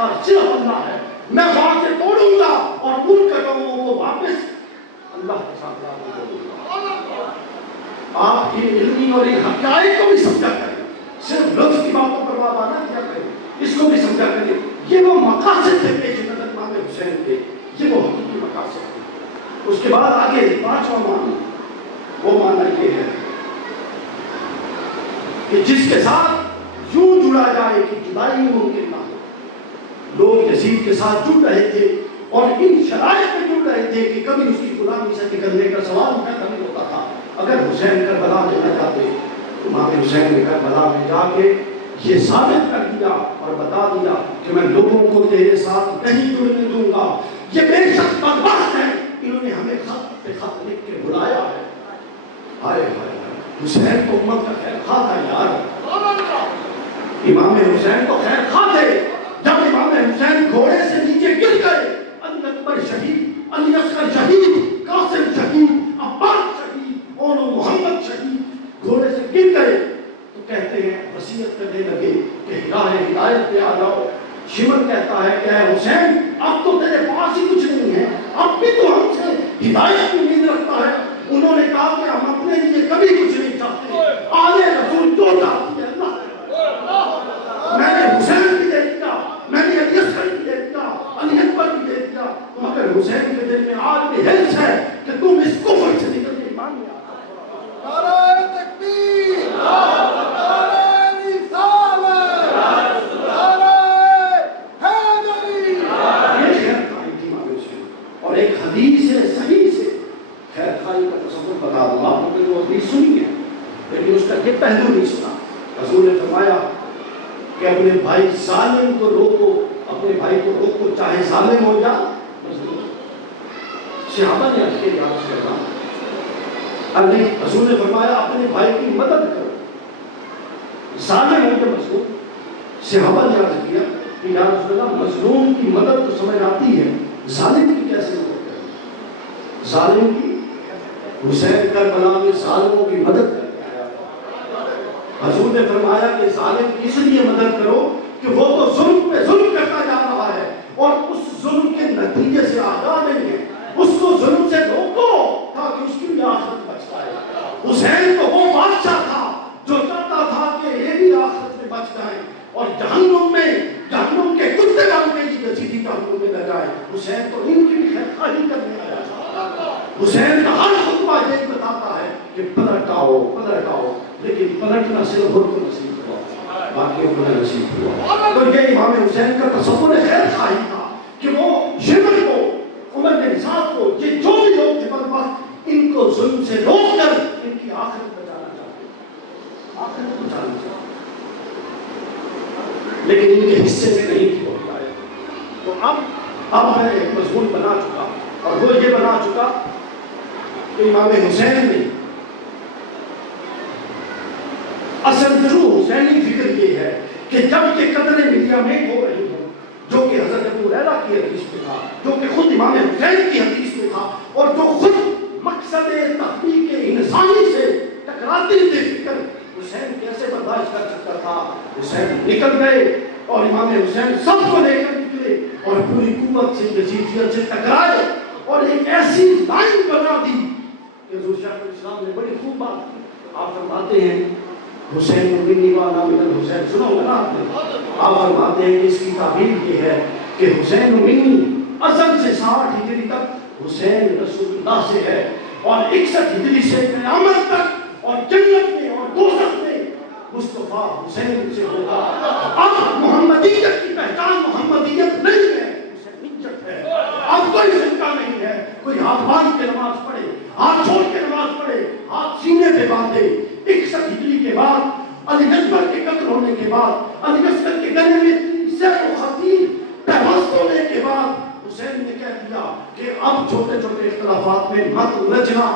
کار صرف اللہ ہے. میں وہاں سے توڑوں گا اور ان قدموں کو واپس اللہ کے ساتھ لا دوں گا. آپ یہ علمی اور یہ حقائق کو بھی سمجھا کریں, صرف لفظ کی باتوں پر وابستہ نہ کیا کریں, اس کو بھی سمجھا کریں. یہ وہ مقاصد تھے پیش نظر امام حسین کے, یہ وہ حقیقی مقاصد تھے. اس کے بعد آگے پانچواں معنی, وہ معنی یہ ہے کہ جس کے ساتھ یوں جڑا جائے کہ جدائی ممکن نہ ہو. لوگ یزید کے ساتھ جڑ رہے تھے اور ان شرائط میں جڑ رہے تھے کہ کبھی اس کی غلامی سے نکلنے کا سوال پیدا نہیں ہوتا تھا. اگر حسین کربلا میں نہ جاتے تو امام حسین نے کربلا میں جا کے یہ ثابت کر دیا اور بتا دیا کہ میں لوگوں کو تیرے ساتھ نہیں جڑنے دوں گا. یہ بے شک بدبخت ہیں, انہوں نے ہمیں خط پہ خط لکھ کے بلایا ہے. ہائے ہائے, حسین تو امت کا خیر خواہ تھا یار. امام حسین تو خیر خواہ تھے. جب امام حسین گھوڑے سے نیچے گر گئے, علی اکبر شہید, علی اصغر شہید, قاسم شہید, عباس شہید اور محمد شہید گھوڑے سے گر گئے تو کہتے ہیں, وصیت کرنے لگے کہ راہ ہدایت پہ آ جاؤ. شمر کہتا ہے کہ اے حسین, اب تو تیرے پاس ہی کچھ نہیں ہے, اب بھی تو ہم سے ہدایت کی امید رکھتا ہے. انہوں نے کہا کہ ہم اپنے لیے کبھی کچھ نہیں چاہتے, آلے رسول جو چاہتی ہے اللہ. میں نے حسین بھی دے دیا, میں نے علی اصغر بھی دے دیا, علی اکبر بھی دے دیا, مگر حسین کے دل میں آج بھی حرص ہے کہ تم اس کفر سے نکل کے ایمان میں آ. نعرہ تکبیر, نعرہ رسالت, نعرہ حیدری. یہ خیر خواہی تھی امام حسین. اور ایک حدیث صحیح سے خیر خواہی کا تصور بتا دوں. آپ نے وہ حدیث سنی ہے لیکن اس کا یہ پہلو نہیں سنا. حضور نے فرمایا کہ اپنے بھائی ظالم کو روکو, اپنے بھائی کو روکو چاہے ظالم ہو یا مظلوم. صحابہ نے عرض کیا یا رسول اللہ, علی حضور نے فرمایا اپنے بھائی کی مدد کرو ظالم ہو یا مظلوم. صحابہ نے عرض کیا کہ یا رسول اللہ, مظلوم کی مدد تو سمجھ آتی ہے, ظالم کی کیسے مدد کریں؟ ظالم کی, حسین کربلا میں ظالموں کی مدد کریں. حضور نے فرمایا کہ ظالم کی اس لیے مدد کرو کہ وہ تو ظلم پہ ظلم کرتا جا رہا ہے اور اس ظلم کے نتیجے سے آزاد نہیں ہے. اس کو ظلم سے روکو تاکہ اس کی بھی آخرت بچ جائے. حسین تو وہ بادشاہ تھا جو چاہتا تھا کہ یہ بھی آخرت میں بچ جائیں اور جہنم کے کتے بن کے یزیدی جہنم میں نہ جائے. حسین تو ان کی بھی خیر خواہی کرنے آیا تھا. حسین کا ہر خطبہ یہ بتاتا ہے کہ پلٹ آؤ, لیکن پلٹنا صرف خود کو نصیب ہوا, باقیوں کو نہ نصیب ہوا. تو یہ امام حسین کا تصور خیر خواہی تھا کہ وہ شمر کو, عمر بن سعد کو, یہ جو بھی لوگ تھے بدبخت, ان کو ظلم سے روک کر ان کی آخرت بچانا چاہتے, لیکن ان کے حصے میں نہیں تھی وہ ہدایت. تو اب میں ایک مضمون بنا چکا, اور وہ یہ بنا چکا کہ امام حسین نے اصل جو حسینی فکر یہ ہے کہ جب یہ قتل میڈیا میں ہو رہی ہوں, جو کہ حضرت ابو ہریرہ کی حدیث میں تھا, جو کہ خود امام حسین کی حدیث میں تھا, اور جو خود مقصد تحقیق انسانی سے ٹکراتی تھی فکر, حسین کیسے برداشت کر سکتا تھا؟ حسین نکل گئے اور امام حسین سب کو لے کر نکلے اور پوری قوت سے یزیدیت سے ٹکرائے اور ایک ایسی لائن بنا دی کہ حضور شیخ الاسلام نے بڑی خوب بات کی. آپ فرماتے ہیں حسین منی والا من الحسین, سنا ہوگا نا آپ نے. آپ فرماتے ہیں کہ اس کی تعبیر یہ ہے کہ حسین منی ازل سے 60 ہجری تک حسین رسول اللہ سے ہے, اور 61 ہجری سے قیامت تک اور جنت میں اور دوزخ میں مصطفیٰ حسین سے ہوگا. اب محمدیت کی پہچان محمدیت نہیں ہے, حسینیت ہے. اب کوئی فرقہ نہیں ہے, کوئی ہاتھ باندھ کے نماز پڑھے, ہاتھ چھوڑ کے نماز پڑھے, ہاتھ سینے پہ باندھے. 61 ہجری کے بعد, علی اکبر کے قتل ہونے کے بعد, علی اصغر کے گلے میں سیف و خطیر پیوست ہونے کے بعد حسین نے کہہ دیا کہ اب چھوٹے چھوٹے اختلافات میں مت الجھنا.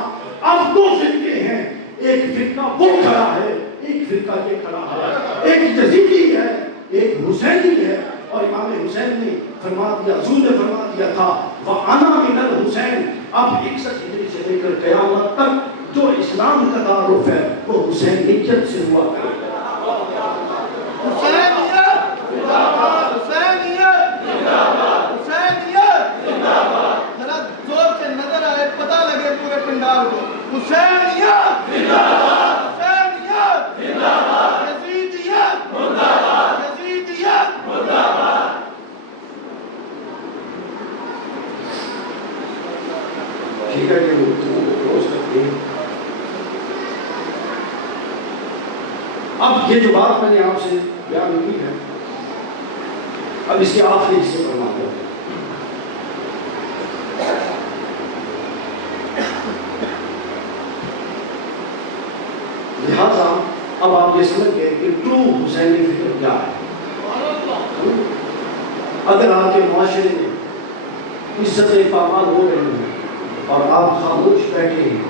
اب 2 فرقے ہیں, ایک فرقہ وہ کھڑا ہے, ایک فرقہ یہ کھڑا ہے, ایک یزیدی ہے, ایک حسینی ہے. اور امام حسین نے فرما دیا, حضور نے فرما دیا تھا وَأَنَا مِنَ الْحُسَيْنِ. اب 61 ہجری سے لے کر قیامت تک جو اسلام کا تعارف ہے وہ حسینیت سے ہوا کرے گا. حسینیت ٹھیک ہے کہ روز کرتے ہیں. اب یہ جو بات میں نے آپ سے بیان کی ہے، اب اس کے آخری حصے پر بات کرتے ہیں. لہذا اب آپ یہ سمجھ گئے کہ ٹرو حسینی فکر کیا ہے. اگر آپ کے معاشرے میں عزتیں پامال ہو رہی ہیں اور آپ خاموش بیٹھے ہیں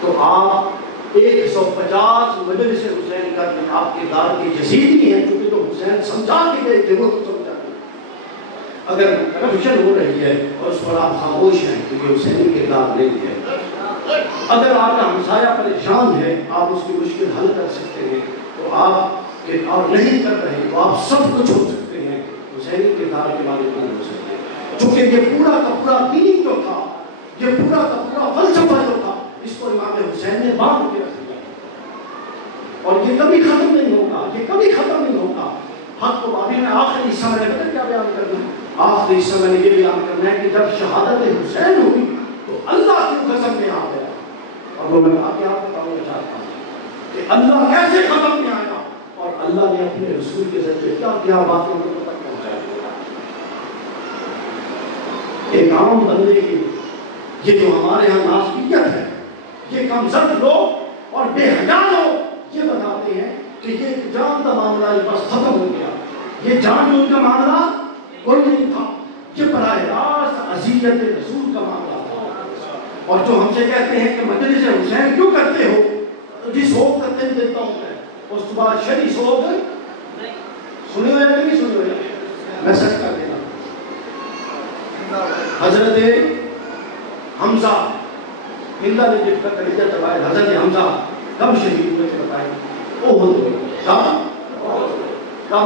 تو آپ 150 مجلس حسین کا آپ کے دار کے جسیدی ہیں، چونکہ جو حسین سمجھا کے گئے تھے وہ سمجھا کے. اگر کرپشن ہو رہی ہے اور اس پر آپ خاموش ہیں کیونکہ حسینی کے دار نہیں ہے. اگر آپ کا ہمسایہ پریشان ہے، آپ اس کی مشکل حل کر سکتے ہیں تو آپ اور نہیں کر رہے تو آپ سب کچھ ہو سکتے ہیں. حسینی کے دار کے بارے میں ہو سکتے ہیں، چونکہ یہ پورا کا پورا دین جو تھا، یہ پورا کا پورا فلسفہ جو تھا، اس کو امام حسین نے باندھ کے رکھ دیا اور یہ کبھی ختم نہیں ہوگا، یہ کبھی ختم نہیں ہوگا. حق کو ابھی میں آخری حصہ میں نے کیا بیان کرنا ہے، آخری حصہ میں نے یہ بیان کرنا ہے کہ جب شہادت حسین ہوئی تو اللہ کی قسم میں آ گیا. اور وہ میں آپ کو بتانا چاہتا ہوں کہ اللہ کیسے ختم میں آیا اور اللہ نے اپنے رسول کے ذریعے کیا کیا باتیں کو تک پہنچائی. ایک عام بندے کی یہ جو ہمارے ہاں ناسبیت ہے، یہ کمزور لوگ اور بے حیا لوگ یہ بتاتے ہیں کہ یہ جان کا معاملہ بس ختم ہو گیا. یہ جان جو ان کا معاملہ کوئی نہیں تھا، یہ براہ راست اذیت رسول کا معاملہ تھا. اور جو ہم سے کہتے ہیں کہ مجلس حسین کیوں کرتے ہو، جس ہوپ کرتے دیتا ہوں میں اس کے بعد شری سوگ سنے ہوئے نہیں سنے ہوئے میں سچ کر دینا. حضرت حمزہ ہندہ نے جب تک کلیجہ چلائے، حضرت حمزہ کب شہید ہوئے تھے بتائیں؟ احد ہوئے. کب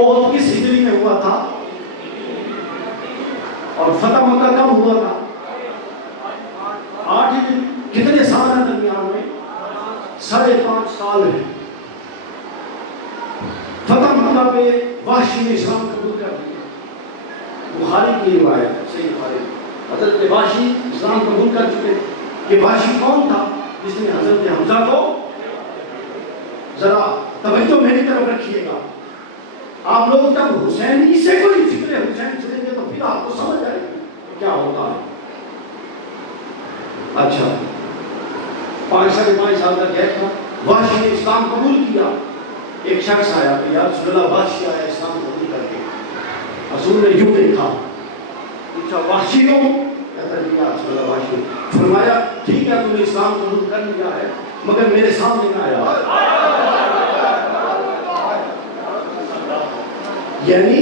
احد کس ہجری میں ہوا تھا اور فتح مکہ کب ہوا تھا؟ 8 ہجری. کتنے سال ہیں درمیان میں؟ 5.5 سال ہے. فتح مکہ پہ وحشی نے اسلام قبول کر دیا. بخاری کی روایت ہے، صحیح بخاری. حضرت وحشی اسلام قبول کر چکے. کہ وحشی کون تھا جس نے حضرت حمزہ کو، ذرا توجہ میری طرف رکھیے گا. آپ لوگ جب حسینی سے کوئی فکر حسین سنیں گے تو پھر آپ کو سمجھ آئے گی کیا ہوتا ہے. اچھا 5.5 سال کا گیپ تھا. وحشی نے اسلام قبول کیا. ایک شخص آیا کہ یا رسول اللہ وحشی آیا اسلام قبول کر کے. حضور نے یوں دیکھا، پوچھا وحشی ہو؟ کہتا ہے یا رسول اللہ وحشی. فرمایا ٹھیک ہے تم نے اسلام قبول کر لیا ہے مگر میرے سامنے نہ آیا. یعنی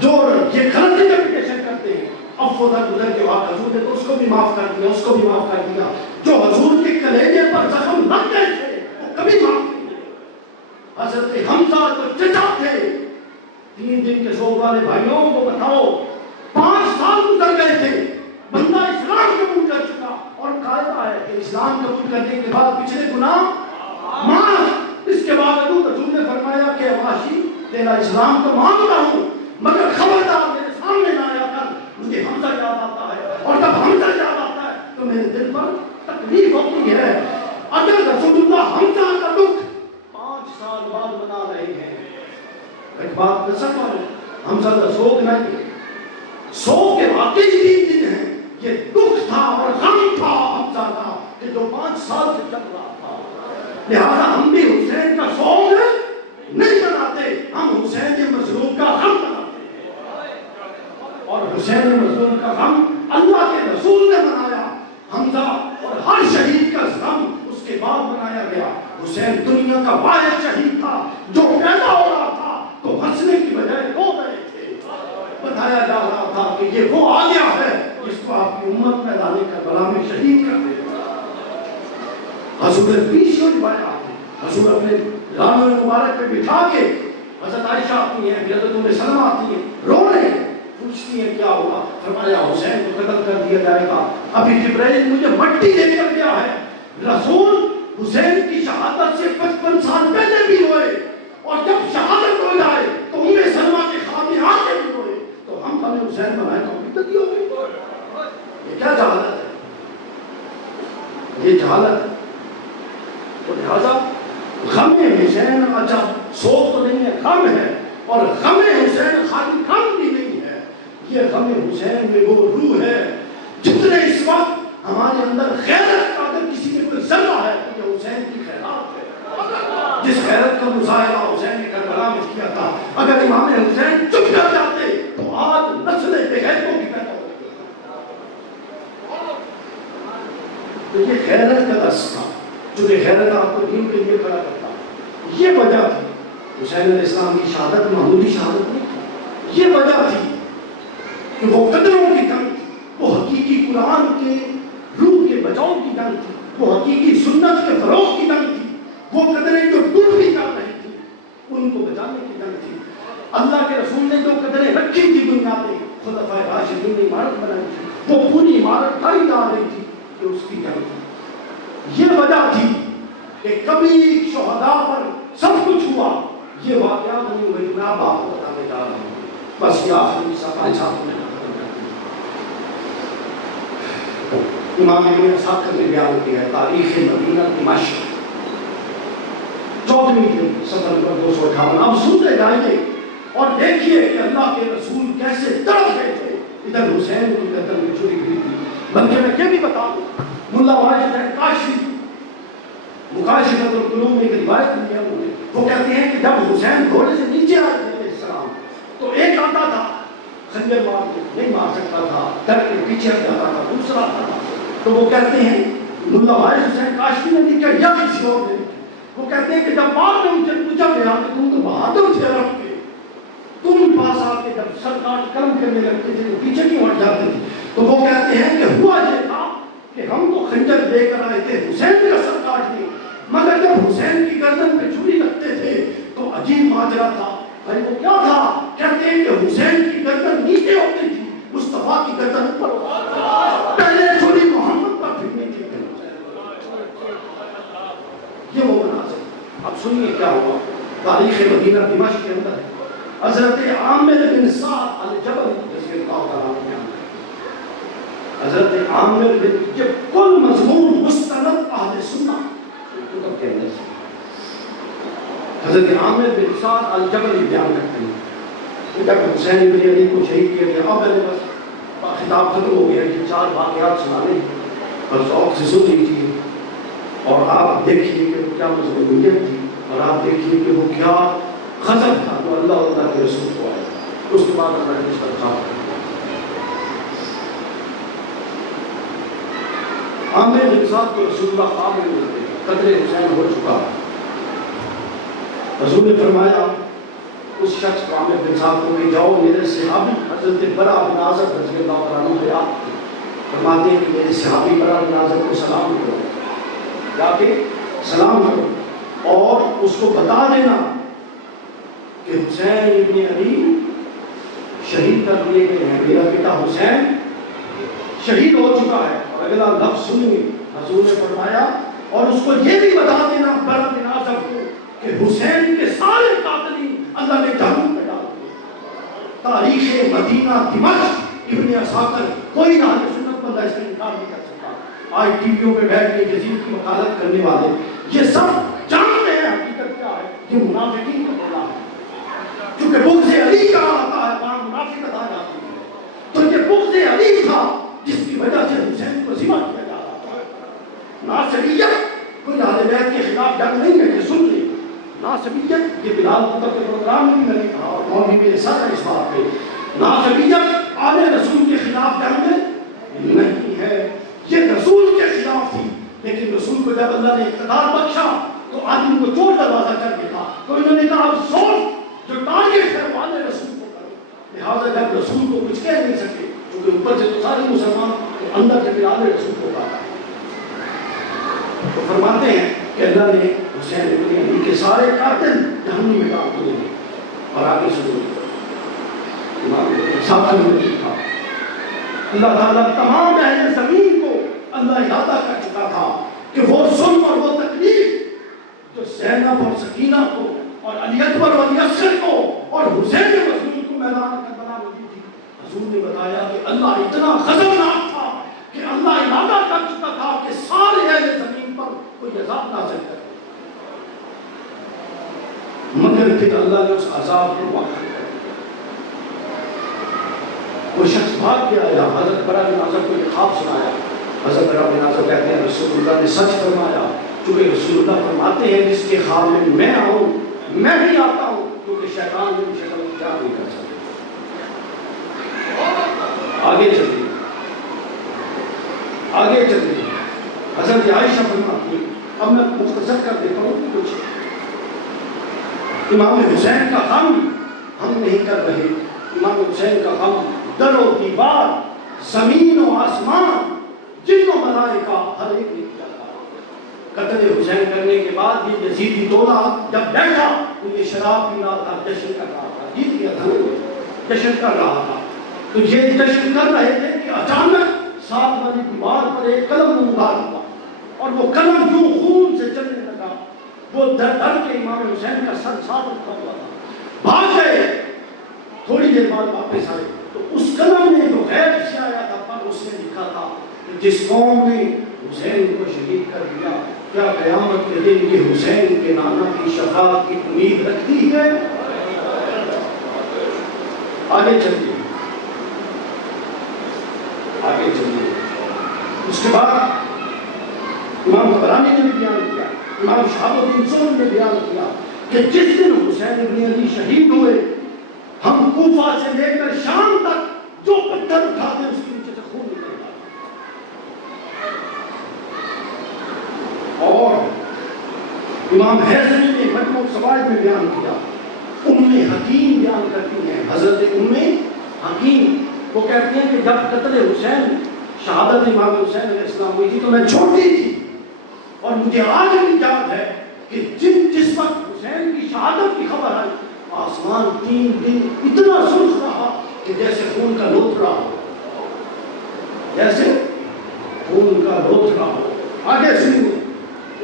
جو یہ غلط انٹرپریٹیشن کرتے ہیں، عفو درگزر کے بعد حضور نے تو اس کو بھی معاف کر دیا، اس کو بھی معاف کر دیا. جو حضور کے کلیجے پر زخم لگ گئے تھے وہ کبھی معاف نہیں ہوئے. حضرت حمزہ تو چچا تھے. 3 دن کے سوگ والے بھائیوں کو بتاؤ 5 سال گزر گئے تھے، بندہ اسلام قبول کر چکا اور قاعدہ ہے کہ اسلام قبول کرنے کے بعد پچھلے گناہ معاف. اس کے بعد حضور نے فرمایا کہ وحشی تیرا اسلام تو مان رہا ہوں مگر خبردار میرے سامنے نہ آیا کر، مجھے حمزہ یاد آتا ہے اور جب حمزہ یاد آتا ہے تو میرے دل پر تکلیف ہوتی ہے. اگر رسول اللہ حمزہ کا دکھ 5 سال بعد منا رہے ہیں، ایک بات کر سکتا ہوں حمزہ کا سوگ نہیں، سوگ کے واقعی 3 دن ہیں. یہ دکھ تھا اور غم تھا حمزہ کا کہ جو 5 سال سے چل رہا تھا. لہذا ہم بھی حسین کا سوگ نہیں مناتے، ہم حسین مظلوم کا غم مناتے ہیں. اور حسین مظلوم کا غم اللہ کے رسول نے منایا. حمزہ اور ہر شہید کا غم اس کے بعد منایا گیا. حسین دنیا کا واحد شہید تھا جو پیدا ہو رہا تھا تو ہنسنے کی بجائے رو رہے تھے. بتایا جا رہا تھا کہ یہ وہ آ گیا ہے جس کو آپ کی امت میں لانے کا بلا میں شہید کر دے. حضور پیشوں روایات ہیں، حضور اپنے لانوں مبارک پہ بٹھا کے حضرت عائشہ آتی ہیں، حضرت ام سلمہ آتی ہیں، رو رہے ہیں، پوچھتی ہیں کیا ہوا. فرمایا حسین کو قتل کر دیا جائے گا. ابھی جبرائیل مجھے مٹی دے کر گیا ہے. رسول حسین کی شہادت سے 55 سال پہلے بھی روئے اور جب شہادت ہو جائے تو ام سلمہ کے خواب میں آ کے بھی روئے. تو ہم حسین بنائے تو بدعت ہو گئی. یہ کیا جہالت ہے؟ یہ جہالت ہے. تو لہذا غم حسین اچھا سوگ تو نہیں ہے، غم ہے. اور غم حسین خالی غم بھی نہیں ہے، یہ غم حسین میں وہ روح ہے. جتنے اس وقت ہمارے اندر غیرت کا اگر کسی میں کوئی ذرہ ہے تو یہ حسین کی خیرات ہے. جس غیرت کا مظاہرہ حسین نے کربلا میں کیا تھا، اگر امام حسین چپ کر جاتے تو آج نسلیں بے غیرتوں کی پیدا ہوتی. تو یہ غیرت کا درس تھا، جو کہ غیرت آپ کو دین کے لیے کھڑا کرتا. یہ وجہ تھی حسین علیہ السلام کی شہادت معمولی شہادت نہیں تھی. یہ وجہ تھی کہ وہ قدروں کی جنگ تھی، وہ حقیقی قرآن کے روح کے بچاؤ کی جنگ تھی، وہ حقیقی سنت کے فروغ کی جنگ تھی، وہ قدریں جو ڈوب بھی کر رہی تھی ان کو بچانے کی جنگ تھی. اللہ کے رسول نے جو قدریں رکھی تھی دنیا میں، خلفائے راشدین نے عمارت بنائی تھی، وہ پوری عمارت کھائی جا رہی تھی کہ اس کی جنگ تھی. یہ وجہ تھی کہ کبھی شہداء پر سب کچھ ہوا. یہ واقعات نہیں ہوئے، میں آپ کو بتانے جا رہا ہوں. بس یہ آخری صفحہ چھاپ میں امام ابن اسحاق نے بیان کیا ہے تاریخ مدینہ دمشق 14ویں صفحہ نمبر 258. اب سنتے جائیے اور دیکھیے کہ اللہ کے رسول کیسے تڑپ گئے تھے. ادھر حسین کی گردن میں چھری گری تھی. بلکہ میں یہ بھی بتا دوں، ملا واجد کاشی مکاشفۃ القلوب میں ایک روایت لی ہے انہوں نے. وہ کہتے ہیں کہ جب حسین گھوڑے سے نیچے آئے علیہ السلام تو ایک آتا تھا خنجر مار کے نہیں مار سکتا تھا، ڈر کے پیچھے ہٹ جاتا تھا، دوسرا آتا تھا. تو وہ کہتے ہیں ملا واجد حسین کاشفی نے لکھا یا کسی اور نے لکھا، وہ کہتے ہیں کہ جب بعد میں ان سے پوچھا گیا کہ تم تو بہادر تھے عرب کے، تم پاس آ کے جب سر کاٹ قلم کرنے لگتے تھے تو پیچھے کیوں ہٹ جاتے تھے؟ تو وہ کہتے ہیں کہ ہوا یہ تھا کہ ہم تو خنجر لے کر آئے تھے حسین کا سر کاٹ دیا، مگر جب حسین کی گردن پہ چھری رکھتے تھے تو عجیب ماجرا تھا. بھائی وہ کیا تھا؟ کہتے ہیں کہ حسین کی گردن نیچے ہوتی تھی، مصطفیٰ کی گردن اوپر ہوتی تھی. پہلے چھری محمد پر پھرنے کی. یہ وہ مناظر. اب سنیے کیا ہوا تاریخ مدینہ دمشق کے اندر. حضرت عامر بن سعد الجبل رضی اللہ تعالیٰ عنہ، حضرت عامر بن، یہ کل مضمون مستند اہل سنہ کتب کے اندر سے حضرت عامر بن سعد الجبل بیان کرتے ہیں کہ جب حسین بن علی کو شہید کیا گیا، اب میرے بس خطاب ختم ہو گیا کہ 4 واقعات سنانے اور ذوق سے سن لیجیے اور آپ دیکھیے کہ وہ کیا مضمونیت تھی اور آپ دیکھیے کہ وہ کیا خزر تھا جو اللہ اور اللہ کے رسول کو آیا. اس کے بعد اللہ نے اس پر کہا عامر بن سعد کو رسول اللہ خواب میں ملتے ہیں، قدر حسین ہو چکا. حضور نے فرمایا اس شخص کو عامر بن سعد کو کہ جاؤ میرے صحابی حضرت برا بن عازب رضی اللہ عنہ کے آپ فرماتے ہیں کہ میرے صحابی برا بن عازب کو سلام کرو، جا کے سلام کرو اور اس کو بتا دینا کہ حسین ابن علی شہید کر دیے گئے ہیں، میرا بیٹا حسین شہید ہو چکا ہے. اور اگلا لفظ سنیے، حضور نے فرمایا اور اس کو یہ بھی بتا دینا برا بن عازب کو کہ حسین کے سارے قاتلین اللہ نے جہنم میں ڈال دیے. تاریخ مدینہ دمشق ابن اسحاق کوئی اہل سنت بندہ اس کا انکار نہیں کر سکتا. آج ٹی ویوں پہ بیٹھ کے یزید کی وکالت کرنے والے یہ سب جانتے ہیں حقیقت کیا ہے. یہ منافقین کا بولا ہے، کیونکہ بغض علی کا آتا ہے وہاں منافقت آ جاتی ہے. تو یہ بغض علی تھا جس کی وجہ سے حسین کو ذبح کیا جا رہا تھا. ناصریت کوئی اہل بیت کے خلاف جنگ نہیں ہے کہ سن لی. ناصریت یہ بلال بکر کے پروگرام میں بھی میں نے کہا اور مولوی میرے ساتھ ہے اس بات پہ، ناصریت آل رسول کے خلاف جنگ نہیں ہے، یہ رسول کے خلاف تھی. لیکن رسول کو جب اللہ نے اقتدار بخشا تو آدمی کو چور دروازہ کر دیا تو انہوں نے کہا افسوس جو ٹارگیٹ ہے وہ آل رسول کو کرو. لہٰذا جب رسول کو کچھ کہہ نہیں سکے کیونکہ اوپر سے تو سارے مسلمان تو اندر سے آل رسول کو کہا. تو فرماتے ہیں کہ اللہ نے حسین ابن علی کے سارے قاتل جہنم میں ڈال دیے اور آگے سے اللہ تعالیٰ تمام اہل زمین کو اللہ ارادہ کر چکا تھا کہ وہ ظلم اور وہ تکلیف جو زینب اور سکینہ کو اور علی اکبر اور علی اصغر کو اور حسین مظلوم کو میدان کربلا میں دی تھی، حضور نے بتایا کہ اللہ اتنا غضبناک تھا کہ اللہ ارادہ کر چکا تھا کہ سارے اہل زمین پر کوئی عذاب نازل کرے، مگر پھر اللہ نے اس عذاب کو معاف کر دیا۔ وہ شخص بھاگ کے آیا، حضرت برا بن عازب کو یہ خواب سنایا۔ حضرت برا بن عازب کہتے ہیں رسول اللہ نے سچ فرمایا، چونکہ رسول اللہ فرماتے ہیں جس کے خواب میں میں آؤں میں بھی آتا ہوں، کیونکہ شیطان میری شکل کیا نہیں کر سکتا۔ آگے چلتے حضرت عائشہ فرماتی ہیں، اب میں مختصر کر دیتا ہوں کچھ۔ امام حسین کا غم ہم نہیں کر رہے، امام حسین کا غم در و دیوار، زمین و آسمان، جن و ملائکہ ہر ایک نے کیا تھا۔ قتل حسین کرنے کے بعد یہ یزیدی دولہ جب بیٹھا تو یہ شراب پی رہا تھا، جشن کر رہا تھا، جیت گیا تھا، جشن کر رہا تھا۔ تو یہ جشن کر رہے تھے کہ اچانک ساتھ والی دیوار پر ایک قلم نمودار ہوا، اور وہ قلم جو خون سے چلنے لگا، وہ در کے امام حسین کا سر ساتھ رکھا ہوا تھا، بھاگ گئے، تھوڑی دیر بعد واپس آئے تو اس قلم نے جو غیر سے آیا تھا پر اس نے لکھا تھا کہ جس قوم نے حسین کو شہید کر دیا، کیا قیامت کے دن یہ حسین کے نانا کی شفاعت کی امید رکھتی ہے؟ آگے چلیے اس کے بعد امام طبرانی نے بھی بیان کیا، امام شہاب الدین سہل نے بیان کیا کہ جس دن حسین ابن علی شہید ہوئے، ہم کوفہ سے لے کر شام تک جو پتھر اٹھاتے اس کے نیچے سے خون نکلتا۔ اور امام حیثمی نے مجموع الزوائد میں بیان کیا، ام حکیم بیان کرتی ہیں، حضرت ام حکیم وہ کہتی ہیں کہ جب قتل حسین شہادت امام حسین علیہ السلام ہوئی تھی تو میں چھوٹی تھی، اور مجھے آج بھی یاد ہے کہ جس وقت حسین کی شہادت کی خبر آئی، آسمان 3 دن اتنا سرخ رہا کہ جیسے خون کا لوتھڑا ہو، جیسے خون کا لوتھڑا ہو۔ آگے سنیے،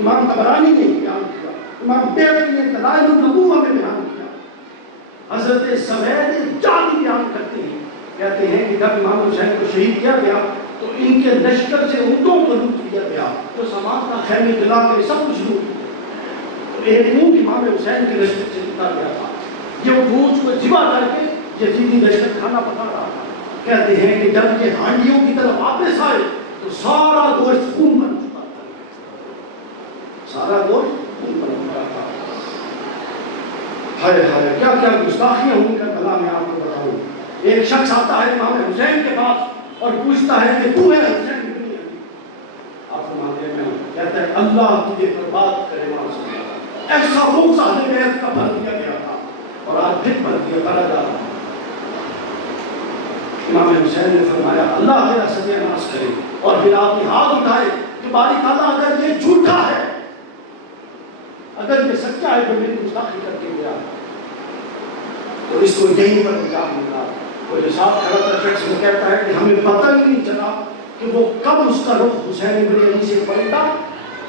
امام طبرانی نے بیان کیا، امام بیہقی نے دلائل النبوہ میں بیان کیا، حضرت سوید جعدی بیان کرتے ہیں، کہتے ہیں کہ جب امام حسین کو شہید کیا گیا تو ان کے لشکر سے اونٹوں کو لوٹ لیا گیا، جو سامان تھا خیمے جلا کے سب کچھ لوٹ لیا۔ ایک اونٹ امام حسین کے لشکر سے لوٹا گیا تھا، یہ اونٹ کو ذبح کر کے یزیدی لشکر کھانا پکا رہا تھا۔ کہتے ہیں کہ جب یہ ہانڈیوں کی طرف واپس آئے تو سارا گوشت خون بن چکا تھا، سارا گوشت خون بن چکا تھا۔ ہائے ہائے کیا کیا گستاخیاں ہوئی کا بھلا میں آپ کو بتاؤں۔ ایک شخص آتا ہے امام حسین کے پاس اور پوچھتا ہے کہ تو ہے حسین ابن علی؟ آپ فرماتے ہیں میں ہوں۔ کہتا ہے اللہ تجھے برباد کرے ماں سے، ایسا روز اہل بیت کا بھر دیا گیا تھا اور آج پھر بھر دیا بھرا جا رہا۔ امام حسین نے فرمایا اللہ تیرا ستیہ ناش کرے، اور پھر آپ نے ہاتھ اٹھائے کہ باری تعالیٰ اگر یہ جھوٹا ہے، اگر یہ سچا ہے تو میری گستاخی کر کے گیا، اور اس کو یہیں پر نجات ملا۔ وہ جو ساتھ کھڑا تھا شخص وہ کہتا ہے کہ ہمیں پتہ ہی نہیں چلا کہ وہ کب اس کا رخ حسین ابن علی سے پلٹا،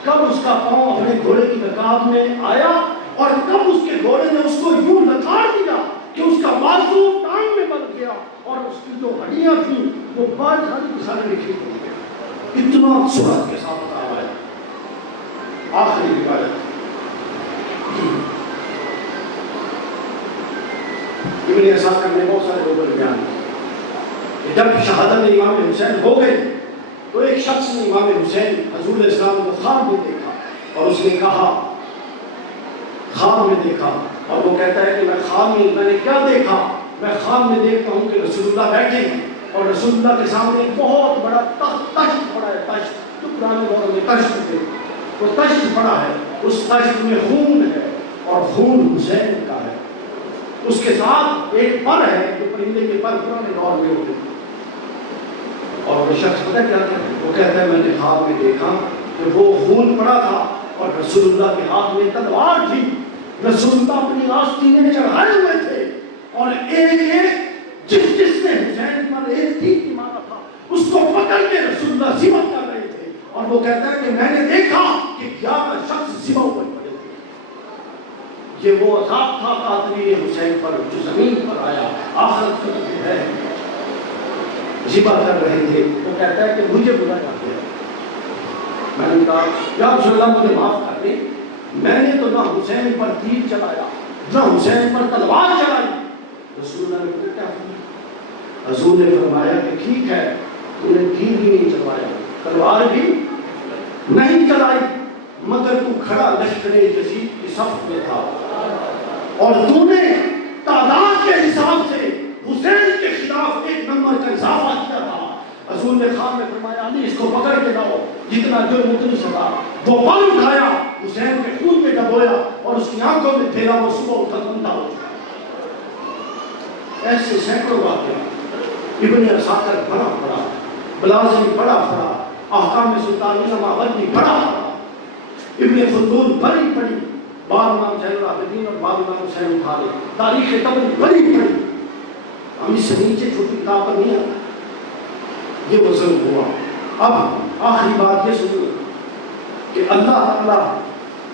کب اس کا پاؤں اپنے گھوڑے کی رکاب میں آیا، اور کب اس کے گھوڑے نے اس کو یوں لتاڑ دیا کہ اس کا بازو ٹانگ میں بن گیا، اور اس کی جو ہڈیاں تھیں وہ بال ساری کی ساری نکلی پڑی گئی۔ اتنا سرعت کے ساتھ بتایا ہے۔ آخری روایت ابن اسحاق نے بہت سارے لوگوں نے بیان کیا کہ جب شہادت امام حسین ہو گئی تو ایک شخص نے امام حسین حضور علیہ السلام کو خواب میں دیکھا، اور اس نے کہا خواب میں دیکھا، اور وہ کہتا ہے کہ میں خواب میں نے کیا دیکھا؟ میں خواب میں دیکھتا ہوں کہ رسول اللہ بیٹھے ہیں، اور رسول اللہ کے سامنے ایک بہت بڑا تشت پڑا ہے، تشت جو پرانے دور میں تشت تھے، وہ تشت پڑا ہے، اس تشت میں خون ہے اور خون حسین کا ہے، اس کے ساتھ ایک پر ہے جو پرندے کے پر پرانے دور میں ہوتے تھے۔ اور وہ شخص پتہ کیا تھا؟ وہ کہتا ہے میں نے خواب میں دیکھا کہ وہ خون پڑا تھا اور رسول اللہ کے ہاتھ میں تلوار تھی، رسول اللہ اپنی آستینے میں چڑھائے ہوئے تھے، اور ایک جس نے حسین پر ایک تیر مارا تھا اس کو پکڑ کے رسول اللہ ذبح کر رہے تھے، اور وہ کہتا ہے کہ میں نے دیکھا کہ 11 شخص ذبح ہوئے پڑے تھے۔ یہ وہ عذاب تھا قاتل حسین پر جو زمین پر آیا، آخرت کا ہے۔ ذبح کر رہے تھے، وہ کہتا ہے کہ مجھے برا نہ کیا۔ میں نے کہا یا رسول اللہ مجھے معاف کر دیں، میں نے تو نہ حسین پر تیر چلایا نہ حسین پر تلوار چلائی۔ رسول اللہ نے کہا کیا فرمایا؟ حضور نے فرمایا کہ ٹھیک ہے، تو نے تیر بھی نہیں چلوایا، تلوار بھی نہیں چلائی، مگر تو کھڑا لشکر یزید کی صف میں تھا اور تو نے تعداد کے حساب سے حسین کے خلاف ایک نمبر کا اضافہ کیا تھا۔ حضور نے خواب میں فرمایا علی اس کو پکڑ کے لاؤ، جتنا جرم اتنی سزا۔ وہ پل اٹھایا، حسین کے خون میں ڈبویا اور اس کی آنکھوں میں پھیرا، وہ صبح اٹھا زندہ ہو چکا۔ ایسے سینکڑوں واقعات ابن عساکر بڑا پڑا، بلازمی بڑا پڑا، احکام سلطانیہ ماوردی بڑا پڑا، ابن خلدون بڑی پڑی، باب امام زین العابدین اور باب امام حسین اٹھارے، تاریخ طبری بڑی پڑی۔ ہم اس سے نیچے چھوٹی کتاب پر نہیں آتا، یہ بزرگ ہوا۔ اب آخری بات یہ سنو کہ اللہ تعالیٰ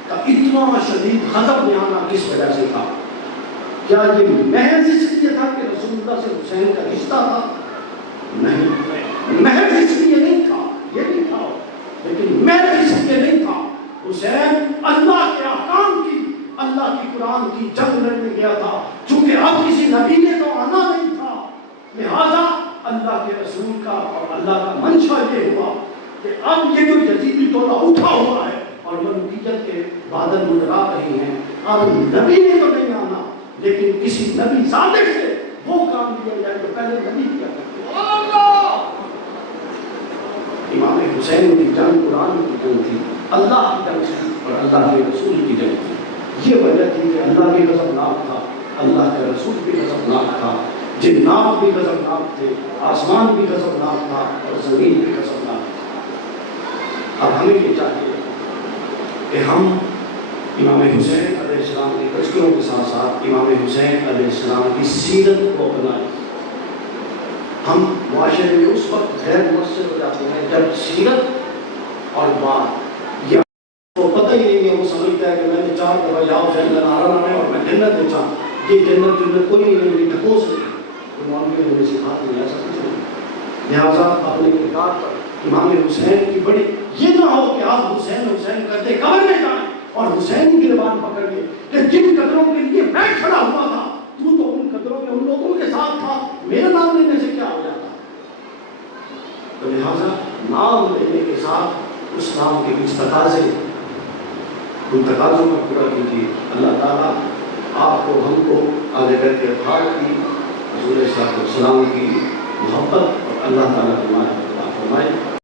کا اتنا شدید غضب یہاں آنا کس وجہ سے تھا؟ کیا یہ محض اس لیے تھا کہ رسول اللہ سے حسین کا رشتہ تھا؟ نہیں، محض اس لیے نہیں تھا، یہ نہیں تھا، لیکن محض اس لیے نہیں تھا۔ حسین اللہ کے احکام کی، اللہ کی قرآن کی جنگ لڑنے گیا تھا، چونکہ اب کسی نبی نے تو آنا نہیں تھا، لہذا اللہ کے رسول کا اور اللہ کا منشا یہ ہوا کہ اب یہ جو یزیدی ٹولہ اٹھا ہوا ہے اور ملوکیت کے بادل منڈرا رہے ہیں، اب نبی نے تو نہیں آنا، لیکن کسی نبی صادق سے وہ کام کیا جائے جو پہلے نبی کیا کرتے۔ امام حسین کی جنگ قرآن کی جنگ تھی، اللہ کی جنگ تھی اور اللہ کے رسول کی جنگ تھی۔ یہ وجہ تھی کہ اللہ بھی غضبناک تھا، اللہ کے رسول بھی غضبناک تھا، جنات بھی غضبناک تھے، آسمان بھی غضبناک تھا اور زمین بھی غضبناک تھا۔ اب ہمیں یہ چاہیے کہ ہم امام حسین علیہ السلام کے تذکروں کے ساتھ ساتھ امام حسین علیہ السلام کی سیرت کو اپنائیں۔ ہم معاشرے میں اس وقت غیر مؤثر ہو جاتے ہیں جب سیرت اور بات یہ وہ پتہ ہی نہیں ہے، وہ سمجھتا ہے کہ میں نے 4 دفعہ یا حسین کا نعرہ لانا ہے اور میں جنت میں چاہوں، یہ جنت کوئی نہیں، یہ ٹھکوس نہیں، تو معاملے میں سکھاتے ہیں ایسا کچھ نہیں۔ لہٰذا اپنے کردار پر امام حسین کی بڑی یہ نہ ہو کہ آپ حسین حسین کرتے قبر میں جائیں اور حسین کی گربان پکڑ لیں کہ جن قدروں کے لیے میں کھڑا ہوا تھا تو ان قدروں میں ان لوگوں کے ساتھ تھا، میرا نام لینے سے کیا ہو جاتا؟ تو لہٰذا نام لینے کے ساتھ اس نام کے کچھ تقاضے، ان تقاضوں کو پورا کیجیے۔ اللہ تعالیٰ آپ کو ہم کو آگے بیت اطہار کی، حضور صلی اللہ علیہ وسلم کی محبت اور اللہ تعالیٰ کی مدد عطا فرمائے۔